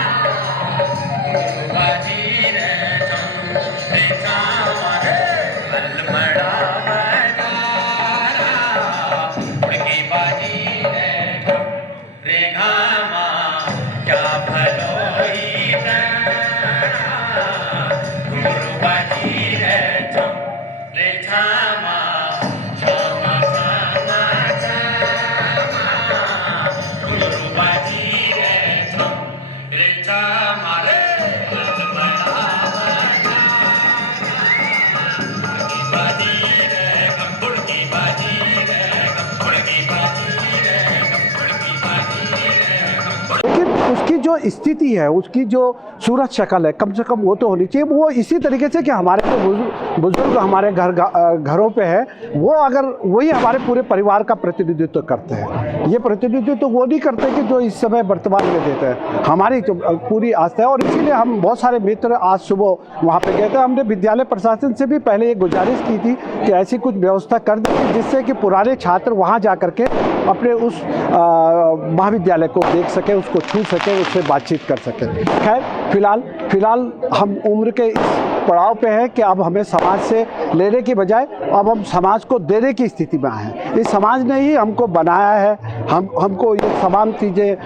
घुंघरू बाजी रे झम रे झामा अलमड़ा बजारा उड़की बाजी रे घम रे घामा क्या भलोही घुंघरू बाजी रे झम रे झामा झामा झामा झामा घुंघरू बाजी रे झम रे झामा रे बाजी रे घम उड़की बाजी रे घम उड़की बाजी रे घम उड़की बाजी रे लेकिन उसकी जो स्थिति है, उसकी जो सूरत शक्ल है, कम से कम वो तो होनी चाहिए। वो इसी तरीके से कि हमारे जो बुजुर्ग हमारे घरों पे है, वो अगर वही हमारे पूरे परिवार का प्रतिनिधित्व करते हैं। ये प्रतिनिधित्व तो वो नहीं करते कि जो इस समय वर्तमान में देते हैं। हमारी तो पूरी आस्था है और इसीलिए हम बहुत सारे मित्र आज सुबह वहाँ पे गए थे। हमने विद्यालय प्रशासन से भी पहले ये गुजारिश की थी कि ऐसी कुछ व्यवस्था कर दें जिससे कि पुराने छात्र वहाँ जा कर के अपने उस महाविद्यालय को देख सके, उसको छू सके, उससे बातचीत कर सके। खैर फिलहाल हम उम्र के इस पड़ाव पे हैं कि अब हमें समाज से लेने की बजाय अब हम समाज को देने की स्थिति में आए हैं। इस समाज ने ही हमको बनाया है, हमको ये तमाम चीज़ें,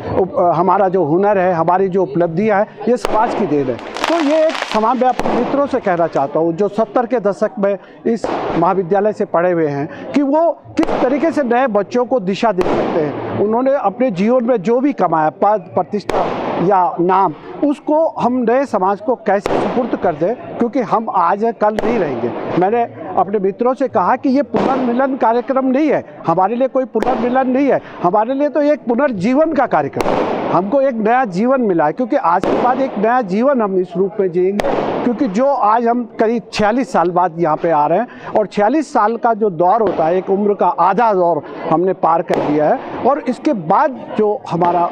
हमारा जो हुनर है, हमारी जो उपलब्धियाँ हैं, ये समाज की देन है। तो ये एक समान मैं अपने मित्रों से कहना चाहता हूँ जो 70 के दशक में इस महाविद्यालय से पढ़े हुए हैं कि वो किस तरीके से नए बच्चों को दिशा दे सकते हैं। उन्होंने अपने जीवन में जो भी कमाया, पद प्रतिष्ठा या नाम, उसको हम नए समाज को कैसे सुपुर्द कर दें, क्योंकि हम आज कल नहीं रहेंगे। मैंने अपने मित्रों से कहा कि ये पुनर्मिलन कार्यक्रम नहीं है, हमारे लिए कोई पुनर्मिलन नहीं है, हमारे लिए तो एक पुनर्जीवन का कार्यक्रम है। हमको एक नया जीवन मिला है, क्योंकि आज के बाद एक नया जीवन हम इस रूप में जिएंगे, क्योंकि जो आज हम करीब 46 साल बाद यहाँ पे आ रहे हैं और 46 साल का जो दौर होता है, एक उम्र का आधा दौर हमने पार कर दिया है। और इसके बाद जो हमारा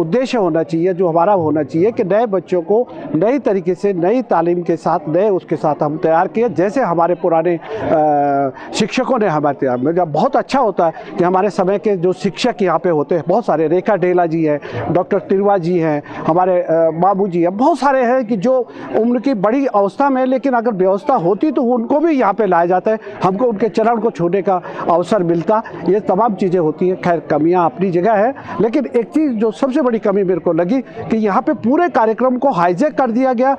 उद्देश्य होना चाहिए, जो हमारा होना चाहिए कि नए बच्चों को नई तरीके से, नई तालीम के साथ, नए उसके साथ हम तैयार किए, जैसे हमारे पुराने शिक्षकों ने हमारे तैयार। मुझे बहुत अच्छा होता है कि हमारे समय के जो शिक्षक यहाँ पे होते हैं, बहुत सारे, रेखा डेला जी हैं, डॉक्टर तिरवा जी हैं, हमारे बाबू जी हैं, बहुत सारे हैं कि जो उम्र की बड़ी अवस्था में, लेकिन अगर व्यवस्था होती तो उनको भी यहाँ पे लाया जाता है, हमको उनके चरण को छूने का अवसर मिलता। ये तमाम चीज़ चीज़ें होती हैं, खैर कमियां अपनी जगह है, लेकिन एक चीज़ जो सबसे बड़ी कमी मेरे को लगी कि यहाँ पे पूरे कार्यक्रम को हाईजैक कर दिया गया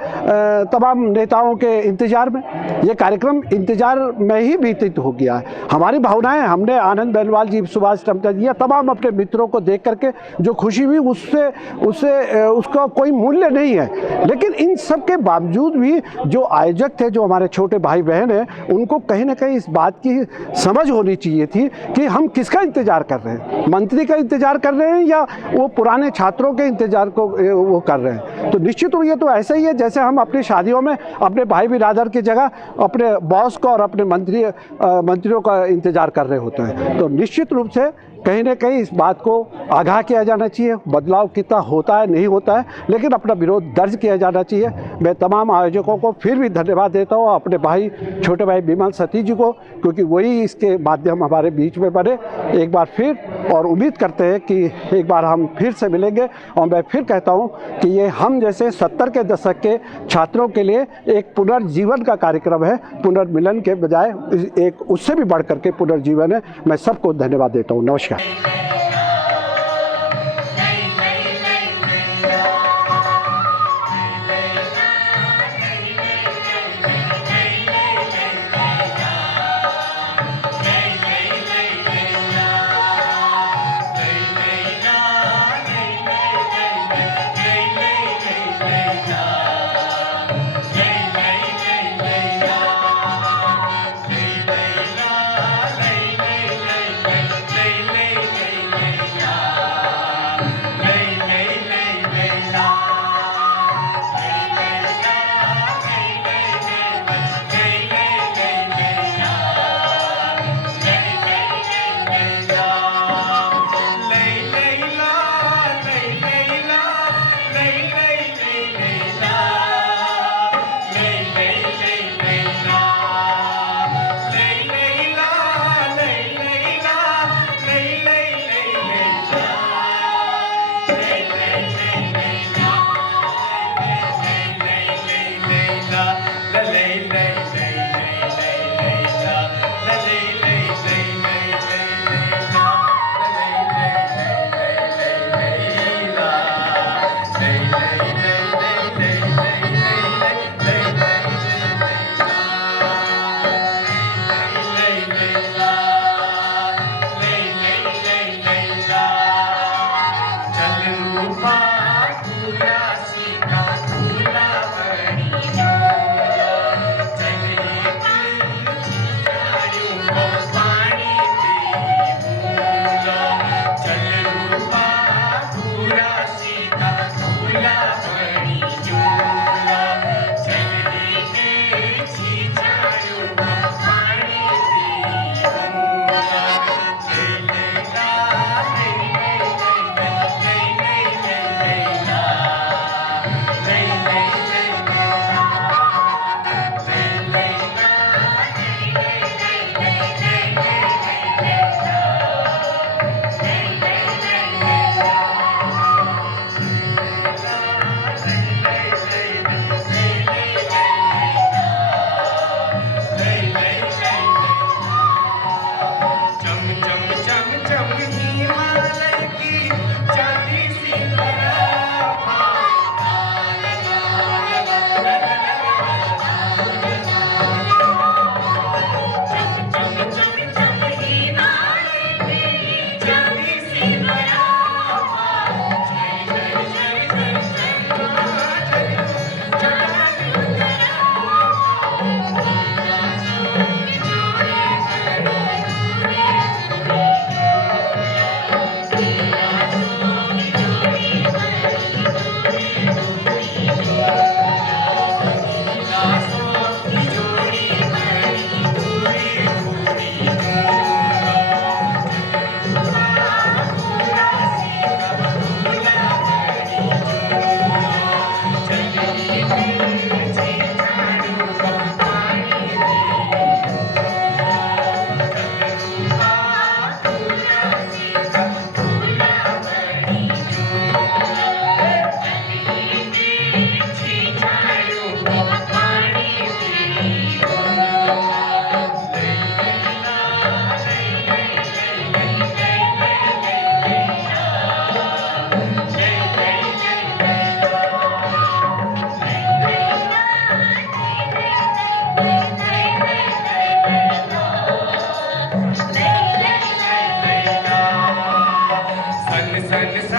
तमाम नेताओं के इंतज़ार में। ये कार्यक्रम इंतज़ार में ही व्यतीत हो गया है। हमारी भावनाएं, हमने आनंद बेनीवाल जी, सुभाष टमटन जी, तमाम अपने मित्रों को देख करके जो खुशी हुई उसका कोई मूल्य नहीं है। लेकिन इन सब के बावजूद भी जो आयोजक थे, जो हमारे छोटे भाई बहन हैं, उनको कहीं ना कहीं इस बात की समझ होनी चाहिए थी कि हम किसका इंतज़ार कर रहे हैं, मंत्री का इंतज़ार कर रहे हैं या वो पुराने छात्रों के इंतज़ार को वो कर रहे हैं। तो निश्चित रूप ये तो ऐसा ही है जैसे हम अपनी शादियों में अपने भाई बिरादर की जगह अपने बॉस को और अपने मंत्रियों का इंतज़ार कर रहे होते हैं। तो निश्चित रूप से कहीं ना कहीं इस बात को आगाह किया जाना चाहिए। बदलाव कितना होता है नहीं होता है, लेकिन अपना विरोध दर्ज किया जाना चाहिए। मैं तमाम आयोजकों को फिर भी धन्यवाद देता हूँ, अपने भाई, छोटे भाई बिमल सतीश जी को, क्योंकि वही इसके माध्यम हमारे बीच में बने एक बार फिर, और उम्मीद करते हैं कि एक बार हम फिर से मिलेंगे। और मैं फिर कहता हूँ कि ये हम जैसे 70 के दशक के छात्रों के लिए एक पुनर्जीवन का कार्यक्रम है, पुनर्मिलन के बजाय एक उससे भी बढ़ करके पुनर्जीवन है। मैं सबको धन्यवाद देता हूँ। नमस्कार।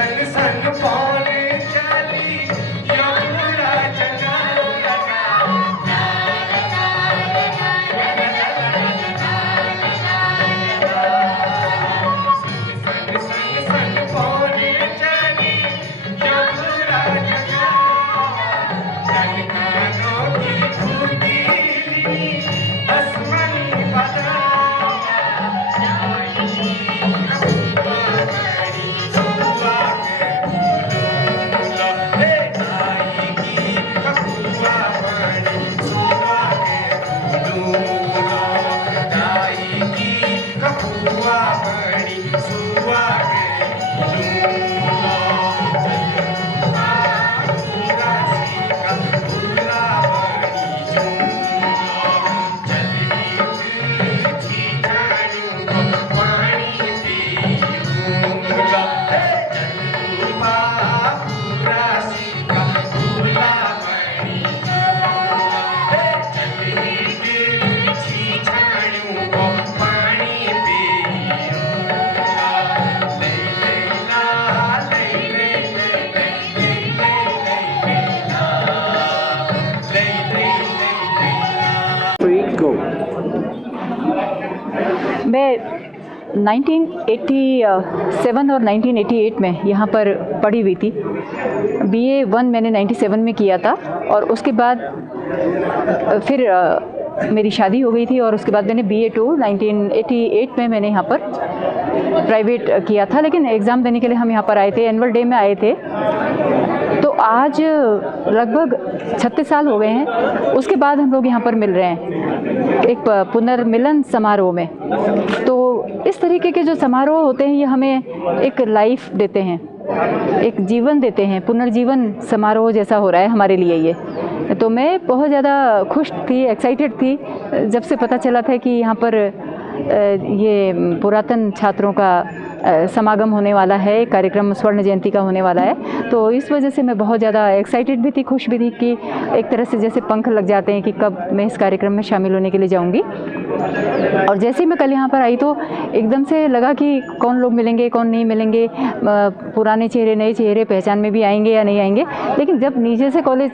संग संग पौने चली यमुना जगन्नाथ संग संग संग पौने चली यमुना जगन्नाथ कानों की फूटी आसमानी बादल मैं 1987 और 1988 में यहाँ पर पढ़ी हुई थी। BA 1 मैंने 97 में किया था और उसके बाद फिर मेरी शादी हो गई थी और उसके बाद मैंने BA 2 1988 में मैंने यहाँ पर प्राइवेट किया था, लेकिन एग्ज़ाम देने के लिए हम यहाँ पर आए थे, एनुअल डे में आए थे। तो आज लगभग 36 साल हो गए हैं, उसके बाद हम लोग यहाँ पर मिल रहे हैं एक पुनर्मिलन समारोह में। तो इस तरीके के जो समारोह होते हैं ये हमें एक लाइफ देते हैं, एक जीवन देते हैं, पुनर्जीवन समारोह जैसा हो रहा है हमारे लिए ये। तो मैं बहुत ज़्यादा खुश थी, एक्साइटेड थी जब से पता चला था कि यहाँ पर ये पुरातन छात्रों का समागम होने वाला है, कार्यक्रम स्वर्ण जयंती का होने वाला है। तो इस वजह से मैं बहुत ज़्यादा एक्साइटेड भी थी, खुश भी थी कि एक तरह से जैसे पंख लग जाते हैं कि कब मैं इस कार्यक्रम में शामिल होने के लिए जाऊंगी। और जैसे ही मैं कल यहाँ पर आई तो एकदम से लगा कि कौन लोग मिलेंगे, कौन नहीं मिलेंगे, पुराने चेहरे नए चेहरे पहचान में भी आएंगे या नहीं आएंगे। लेकिन जब नीचे से कॉलेज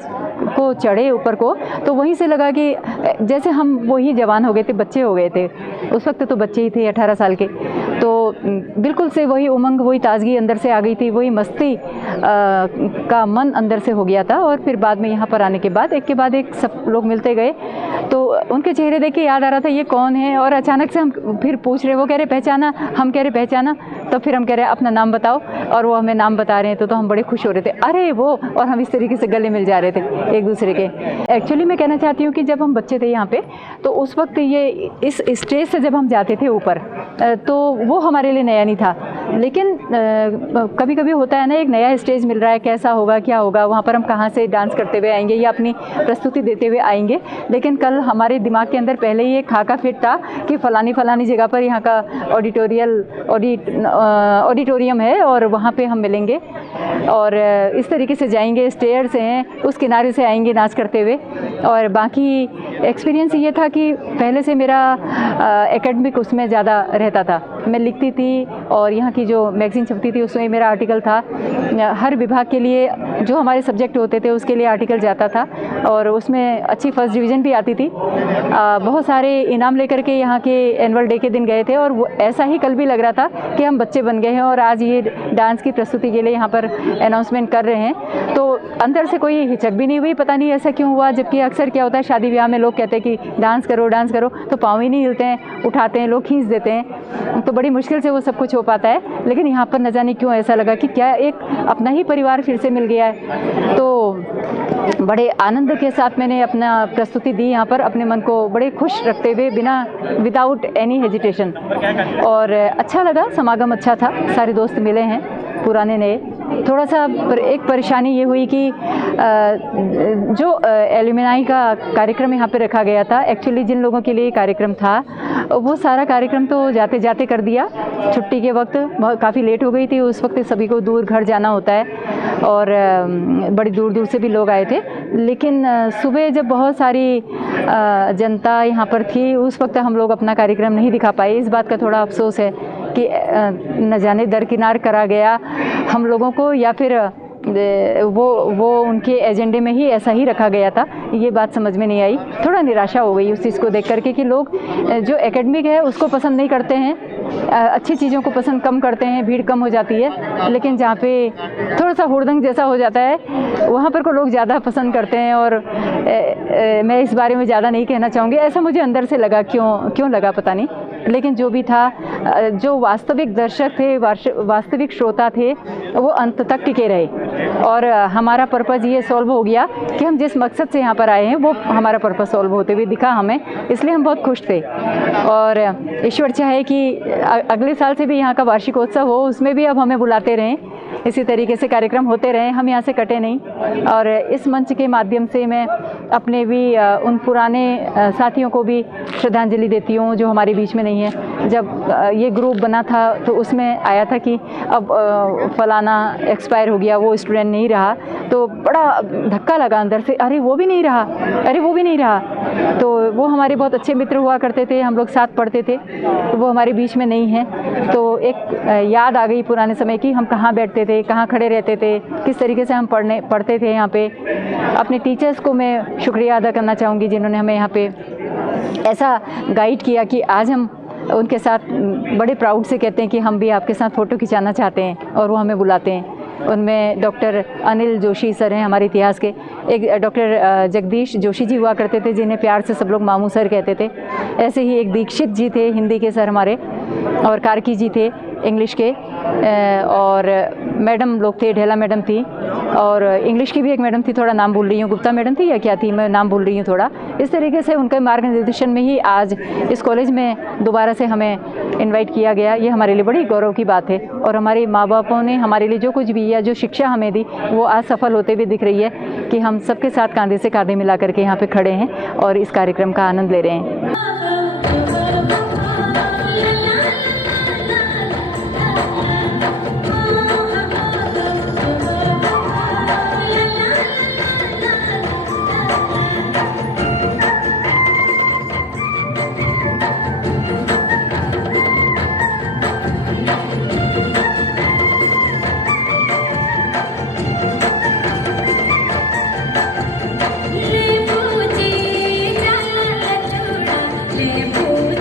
को चढ़े ऊपर को तो वहीं से लगा कि जैसे हम वही जवान हो गए थे, बच्चे हो गए थे। उस वक्त तो बच्चे ही थे 18 साल के। तो बिल्कुल से वही उमंग, वही ताजगी अंदर से आ गई थी, वही मस्ती का मन अंदर से हो गया था। और फिर बाद में यहाँ पर आने के बाद एक के बाद एक सब लोग मिलते गए तो उनके चेहरे देख के याद आ रहा था ये कौन है। और अचानक से हम फिर पूछ रहे, वो कह रहे पहचाना, हम कह रहे पहचाना। तो फिर हम कह रहे अपना नाम बताओ और वो हमें नाम बता रहे हैं। तो हम बड़े खुश हो रहे थे, अरे वो, और हम इस तरीके से गले मिल जा रहे थे एक दूसरे के। एक्चुअली मैं कहना चाहती हूँ कि जब हम बच्चे थे यहाँ पे तो उस वक्त ये इस स्टेज से जब हम जाते थे ऊपर तो वो हमारे लिए नया नहीं था। लेकिन कभी कभी होता है ना, एक नया स्टेज मिल रहा है, कैसा होगा, क्या होगा, वहाँ पर हम कहाँ से डांस करते हुए आएंगे या अपनी प्रस्तुति देते हुए आएंगे। लेकिन कल हमारे दिमाग के अंदर पहले ही एक खाका फिट था कि फलानी जगह पर यहाँ का ऑडिटोरियम है और वहाँ पे हम मिलेंगे और इस तरीके से जाएंगे, स्टेयर्स हैं उस किनारे से आएंगे नाच करते हुए। और बाकी एक्सपीरियंस ये था कि पहले से मेरा एकेडमिक उसमें ज़्यादा रहता था, मैं लिखती थी और यहाँ की जो मैगज़ीन छपती थी उसमें मेरा आर्टिकल था। हर विभाग के लिए जो हमारे सब्जेक्ट होते थे उसके लिए आर्टिकल जाता था और उसमें अच्छी फर्स्ट डिवीज़न भी आती थी। बहुत सारे इनाम लेकर के यहाँ के एनुअल डे के दिन गए थे और वो ऐसा ही कल भी लग रहा था कि हम बच्चे बन गए हैं और आज ये डांस की प्रस्तुति के लिए यहाँ पर अनाउंसमेंट कर रहे हैं। तो अंदर से कोई हिचक भी नहीं हुई, पता नहीं ऐसा क्यों हुआ। जबकि अक्सर क्या होता है शादी ब्याह में लोग कहते हैं कि डांस करो तो पाँव ही नहीं हिलते हैं, उठाते हैं लोग, खींच देते हैं। तो बड़ी मुश्किल से वो सब कुछ हो पाता है। लेकिन यहाँ पर न जाने क्यों ऐसा लगा कि क्या एक अपना ही परिवार फिर से मिल गया है। तो बड़े आनंद के साथ मैंने अपना प्रस्तुति दी यहाँ पर, अपने मन को बड़े खुश रखते हुए, विदाउट एनी हेजिटेशन। और अच्छा लगा, समागम अच्छा था, सारे दोस्त मिले हैं पुराने नए। थोड़ा सा एक परेशानी ये हुई कि जो एल्यूमिनाई का कार्यक्रम यहाँ पे रखा गया था, एक्चुअली जिन लोगों के लिए कार्यक्रम था वो सारा कार्यक्रम तो जाते जाते कर दिया। छुट्टी के वक्त काफ़ी लेट हो गई थी, उस वक्त सभी को दूर घर जाना होता है और बड़ी दूर दूर से भी लोग आए थे। लेकिन सुबह जब बहुत सारी जनता यहाँ पर थी उस वक्त हम लोग अपना कार्यक्रम नहीं दिखा पाए। इस बात का थोड़ा अफसोस है कि न जाने दरकिनार करा गया हम लोगों को, या फिर वो उनके एजेंडे में ही ऐसा ही रखा गया था, ये बात समझ में नहीं आई। थोड़ा निराशा हो गई उस चीज़ को देख करके कि लोग जो एकेडमिक है उसको पसंद नहीं करते हैं, अच्छी चीज़ों को पसंद कम करते हैं, भीड़ कम हो जाती है, लेकिन जहाँ पे थोड़ा सा हुड़दंग जैसा हो जाता है वहाँ पर को लोग ज़्यादा पसंद करते हैं। और मैं इस बारे में ज़्यादा नहीं कहना चाहूँगी, ऐसा मुझे अंदर से लगा, क्यों लगा पता नहीं, लेकिन जो भी था, जो वास्तविक दर्शक थे, वास्तविक श्रोता थे, वो अंत तक टिके रहे और हमारा पर्पज़ ये सॉल्व हो गया कि हम जिस मकसद से यहाँ पर आए हैं वो हमारा पर्पज़ सॉल्व होते हुए दिखा हमें, इसलिए हम बहुत खुश थे। और ईश्वर चाहे कि अगले साल से भी यहाँ का वार्षिकोत्सव हो, उसमें भी अब हमें बुलाते रहें, इसी तरीके से कार्यक्रम होते रहें, हम यहाँ से कटे नहीं। और इस मंच के माध्यम से मैं अपने भी उन पुराने साथियों को भी श्रद्धांजलि देती हूँ जो हमारे बीच में नहीं है। जब ये ग्रुप बना था तो उसमें आया था कि अब फलाना एक्सपायर हो गया, वो स्टूडेंट नहीं रहा, तो बड़ा धक्का लगा अंदर से, अरे वो भी नहीं रहा, अरे वो भी नहीं रहा। तो वो हमारे बहुत अच्छे मित्र हुआ करते थे, हम लोग साथ पढ़ते थे, वो हमारे बीच में नहीं है। तो एक याद आ गई पुराने समय की, हम कहाँ बैठते थे, कहाँ खड़े रहते थे, किस तरीके से हम पढ़ते थे यहाँ पे। अपने टीचर्स को मैं शुक्रिया अदा करना चाहूँगी जिन्होंने हमें यहाँ पे ऐसा गाइड किया कि आज हम उनके साथ बड़े प्राउड से कहते हैं कि हम भी आपके साथ फ़ोटो खिंचाना चाहते हैं, और वो हमें बुलाते हैं। उनमें डॉक्टर अनिल जोशी सर हैं हमारे इतिहास के, एक डॉक्टर जगदीश जोशी जी हुआ करते थे जिन्हें प्यार से सब लोग मामू सर कहते थे। ऐसे ही एक दीक्षित जी थे हिंदी के सर हमारे, और कार्की जी थे इंग्लिश के, और मैडम लोग थे, ढेला मैडम थी, और इंग्लिश की भी एक मैडम थी, थोड़ा नाम भूल रही हूँ, गुप्ता मैडम थी या क्या थी, मैं नाम भूल रही हूँ थोड़ा। इस तरीके से उनके मार्गदर्शन में ही आज इस कॉलेज में दोबारा से हमें इनवाइट किया गया, ये हमारे लिए बड़ी गौरव की बात है। और हमारे माँ बापों ने हमारे लिए जो कुछ भी या जो शिक्षा हमें दी वो आज सफल होते हुए दिख रही है कि हम सबके साथ कंधे से कंधे मिला करके यहाँ पे खड़े हैं और इस कार्यक्रम का आनंद ले रहे हैं। ले पूजी जाला चूड़ा ले पूजी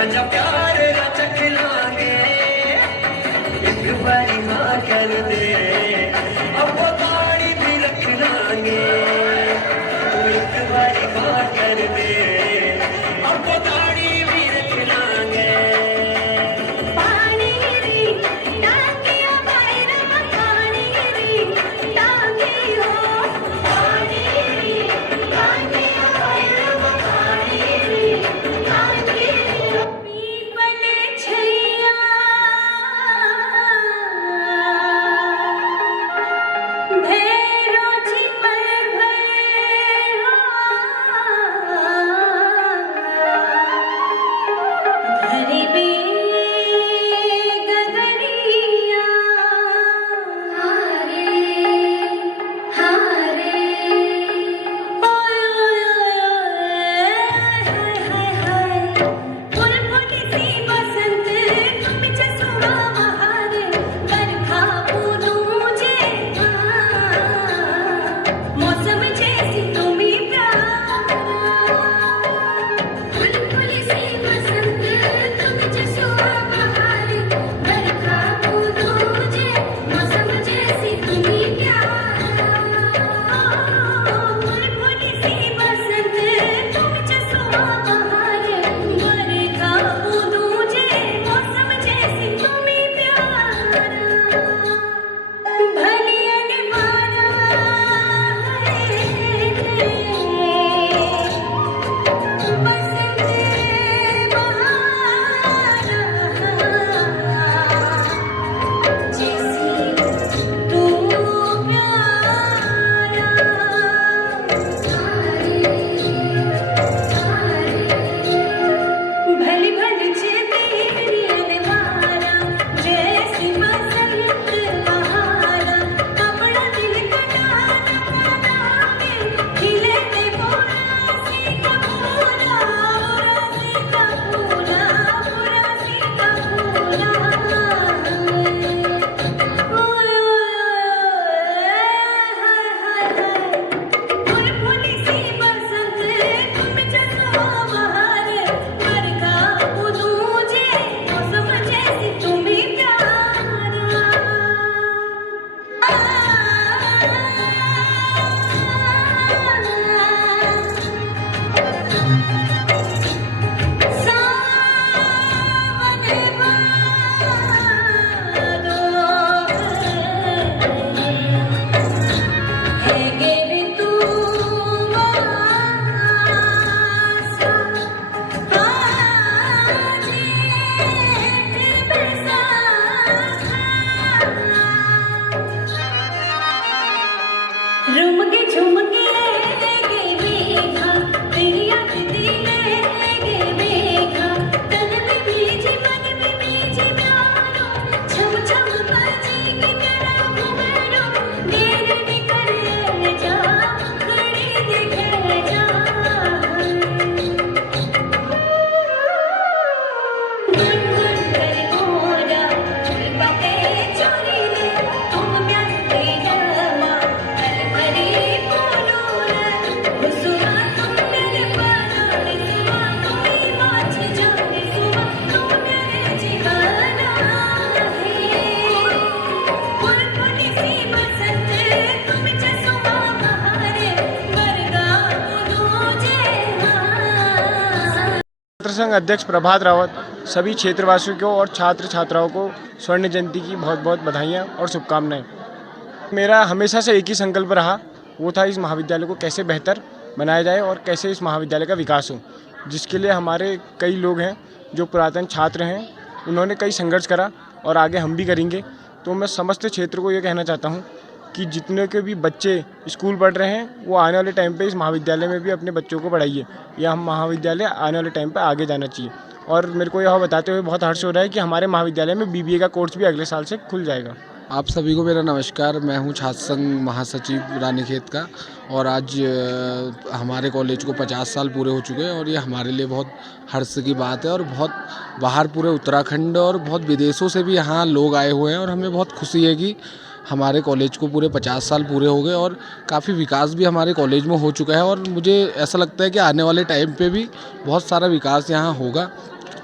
मजा प्यार का चख लांगे, एक बारी हाँ कर दे अब वो दाढ़ी भी रख लांगे, एक बारी हाँ कर दे अब वो दाढ़ी भी रख लांगे। पानी री टांगिया बाहर मकानी री टांगी हो, पानी री टांगिया बाहर मकानी री टांगी हो। पीपल छैया भैरो छिपल भैरो घरे बे गगरिया हारे हारे ओय ओय ओय हाय हाय फुल फुल सी बसंत तुम चसुआ बहारे बरखा बूंदों जे मौसम जैसी तुम्ही प्यारा फुल फुल सी बसंत तुम जसुआ बहारे बरखा बूंदों जे मौसम जैसी तुम्ही प्यारा फुल फुल सी बसंत तुम जसुआ बहारे बरखा बूंदों जे मौसम जैसी तुम्ही प्यारा भलियन मारा बसंत बहारा जैसी तू भली भली तेरी अनवारा जैसी बसंत बहारा अपना दिल कटाना के खिले दे बोरा सी का फूला बोरा सी का फूला ओय ओय हाय हाय फुल फुल सी बसंत तुम जसुआ बहारे बरखा बूंदों जे मौसम जैसी तुम्ही रुमके झुमके गे देखा तेरी याद दिले गे देखा तन में बीजी मन में बीजी प्यारो छम छम बाजी के तेरा घुमरो देर निकल जा खड़ी दिखे जा गुन गुन कर मोरा बातें चोरी ले तुम प्यार के जमा कल करी बोलो रुसवा तुम मेरे पारा रुसवा कोई बात जाने सुवा तुम मेरे जीवाना है फुल फुल सी बसंत तुम जसुआ बहारे बरखा बूंदों जे छात्र संघ अध्यक्ष प्रभात रावत सभी क्षेत्रवासियों को और छात्र छात्राओं को स्वर्ण जयंती की बहुत बहुत बधाइयाँ और शुभकामनाएं। मेरा हमेशा से एक ही संकल्प रहा, वो था इस महाविद्यालय को कैसे बेहतर बनाया जाए और कैसे इस महाविद्यालय का विकास हो, जिसके लिए हमारे कई लोग हैं जो पुरातन छात्र हैं, उन्होंने कई संघर्ष करा और आगे हम भी करेंगे। तो मैं समस्त क्षेत्र को ये कहना चाहता हूँ कि जितने के भी बच्चे स्कूल पढ़ रहे हैं वो आने वाले टाइम पे इस महाविद्यालय में भी अपने बच्चों को पढ़ाइए। यह हम महाविद्यालय आने वाले टाइम पे आगे जाना चाहिए। और मेरे को यह बताते हुए बहुत हर्ष हो रहा है कि हमारे महाविद्यालय में BBA का कोर्स भी अगले साल से खुल जाएगा। आप सभी को मेरा नमस्कार। मैं हूं छात्र संघ महासचिव रानीखेत का और आज हमारे कॉलेज को 50 साल पूरे हो चुके हैं और ये हमारे लिए बहुत हर्ष की बात है और बहुत बाहर पूरे उत्तराखंड और बहुत विदेशों से भी यहाँ लोग आए हुए हैं और हमें बहुत खुशी है कि हमारे कॉलेज को पूरे 50 साल पूरे हो गए और काफ़ी विकास भी हमारे कॉलेज में हो चुका है और मुझे ऐसा लगता है कि आने वाले टाइम पे भी बहुत सारा विकास यहाँ होगा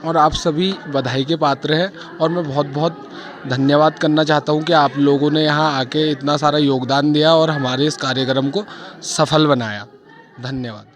और आप सभी बधाई के पात्र हैं। और मैं बहुत बहुत धन्यवाद करना चाहता हूँ कि आप लोगों ने यहाँ आके इतना सारा योगदान दिया और हमारे इस कार्यक्रम को सफल बनाया। धन्यवाद।